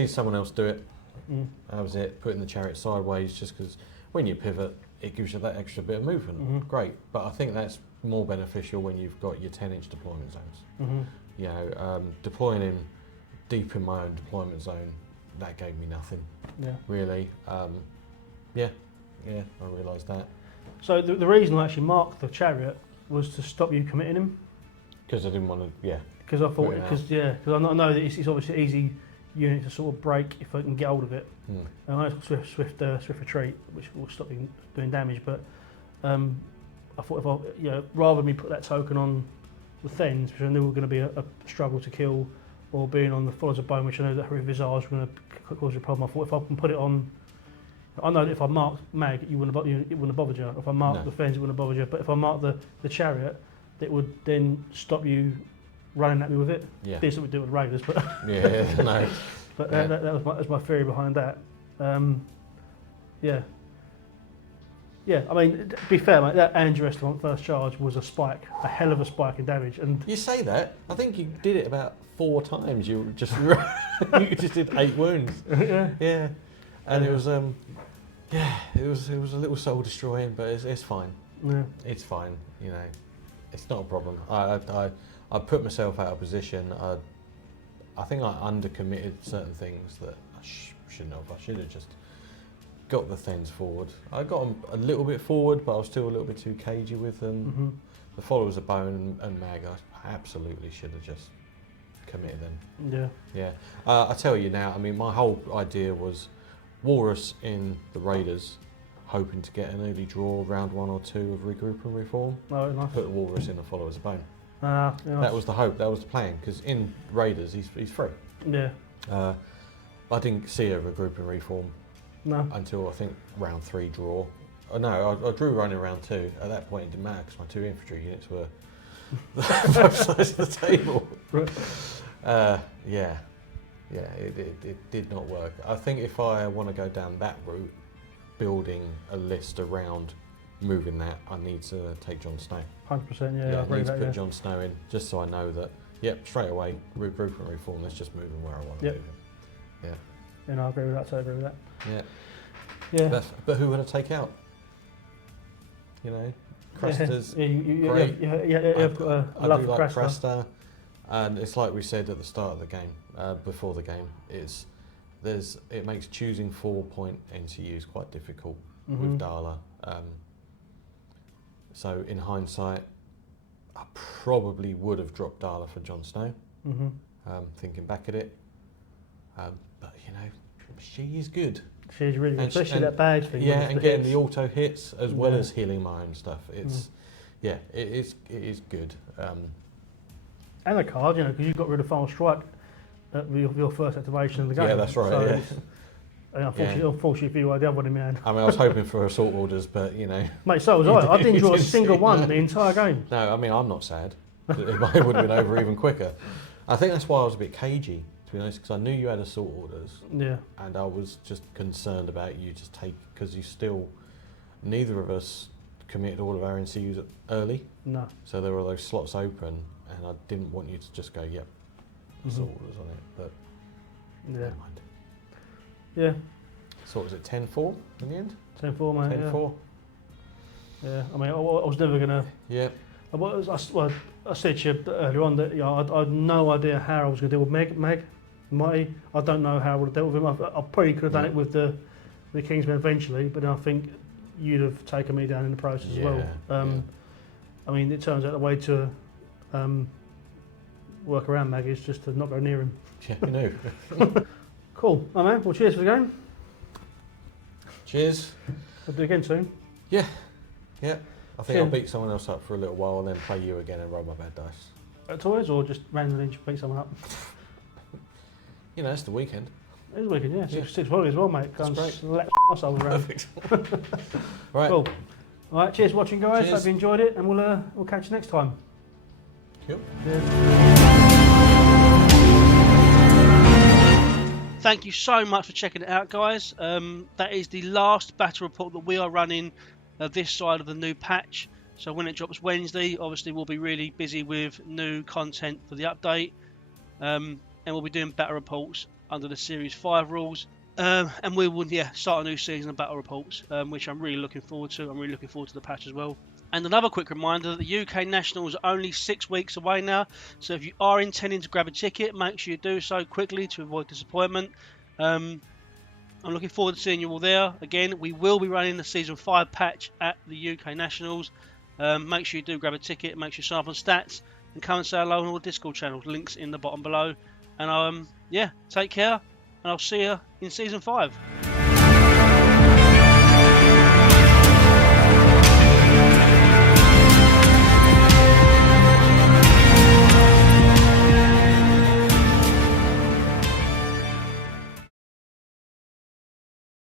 someone else do it. That was it. Putting the chariot sideways, just because when you pivot, it gives you that extra bit of movement. Great, but I think that's more beneficial when you've got your 10-inch deployment zones. You know, deploying him deep in my own deployment zone, that gave me nothing. Yeah. Really. Yeah, I realised that. So the reason I actually marked the chariot was to stop you committing him. Because I didn't want to, Because I thought, because I know that it's obviously an easy unit to sort of break if I can get hold of it. And I know it's swift retreat, which will stop you doing damage. But I thought if rather than me put that token on the Thens, which I knew were going to be a struggle to kill, or being on the Followers of Bone, which I know that Horrific Visage were going to cause a problem. I thought if I can put it on, I know that if I marked Mag, it wouldn't have bothered you. If I marked the Thens, it wouldn't have bothered you. But if I marked the chariot, it would then stop you running at me with it. Yeah. This would do it with Raiders, but no. But that was my theory behind that. Yeah, I mean, to be fair, mate, that Andrew Estermont first charge was a spike, a hell of a spike in damage. And you say that, I think you did it about 4 times. You just did 8 wounds. Yeah. And it was it was a little soul destroying, but it's fine. Yeah. It's fine, you know. It's not a problem. I put myself out of position. I think I undercommitted certain things that I shouldn't have. I should have just got the Thens forward. I got them a little bit forward, but I was still a little bit too cagey with them. The Followers of Bone and Mag, I absolutely should have just committed them. Yeah. I tell you now, I mean, my whole idea was Walrus in the Raiders, hoping to get an early draw, round 1 or 2 of Regroup and Reform. Oh, nice. Put Walrus in the Followers of Bone. Nice. That was the hope, that was the plan, because in Raiders he's free. Yeah. I didn't see a Regroup and Reform until I think round 3 draw. No, I drew running round 2. At that point it didn't matter because my 2 infantry units were both sides of the table. It did not work. I think if I want to go down that route, building a list around moving that, I need to take Jon Snow. 100%, I need to put Jon Snow in, just so I know that, straight away, Regroup and Reform, let's just move him where I want to move him. Yeah. And I agree with that, totally agree with that. Yeah. But who would I take out? You know, Crester's great. I love Cresta. And it's like we said at the start of the game, before the game, it makes choosing 4-point NCUs quite difficult with Darla. So in hindsight, I probably would have dropped Darla for Jon Snow. Thinking back at it, but you know, she is good. She's really good, especially that badge thing. Yeah, and getting the auto hits as well as healing my own stuff. It's it is good. And a card, you know, because you got rid of Final Strike at your first activation of the game. Yeah, that's right. So and unfortunately for you, I had the other one in my hand. I mean, I was hoping for assault orders, but you know. Mate, so was I. I didn't draw a single one the entire game. No, I mean, I'm not sad. It would have been over even quicker. I think that's why I was a bit cagey, to be honest, because I knew you had assault orders. Yeah. And I was just concerned about you just because neither of us committed all of our NCUs early. No. So there were those slots open, and I didn't want you to just go, assault orders on it, but never mind. Yeah. So what was it, 10-4 in the end? 10-4, mate. 10-4. Yeah. I mean, I was never gonna. Yeah. I said to you earlier on that I had no idea how I was going to deal with Meg, Mighty. I don't know how I would have dealt with him. I probably could have done it with the Kingsmen eventually, but I think you'd have taken me down in the process as well. I mean, it turns out the way to work around Mag is just to not go near him. Yeah, you know. Cool. All right, man. Well, cheers for the game. Cheers. We'll do it again soon. Yeah. I think I'll beat someone else up for a little while and then play you again and roll my bad dice. At always, or just randomly beat someone up? You know, it's the weekend. It is the weekend, yeah. 6 holidays as well, mate. That's great. Let ourselves around. Perfect. Right. Cool. All right, cheers for watching, guys. Hope you enjoyed it, and we'll catch you next time. Cool. Cheers. thank you so much for checking it out, guys. That is the last battle report that we are running this side of the new patch. So when it drops Wednesday, obviously we'll be really busy with new content for the update. And we'll be doing battle reports under the Series 5 rules. And we will start a new season of battle reports, which I'm really looking forward to. I'm really looking forward to the patch as well. And another quick reminder that the UK Nationals are only 6 weeks away now. So if you are intending to grab a ticket, make sure you do so quickly to avoid disappointment. I'm looking forward to seeing you all there. Again, we will be running the Season 5 patch at the UK Nationals. Make sure you do grab a ticket, make sure you sign up on Stats, and come and say hello on all the Discord channels. Links in the bottom below. And take care, and I'll see you in Season 5.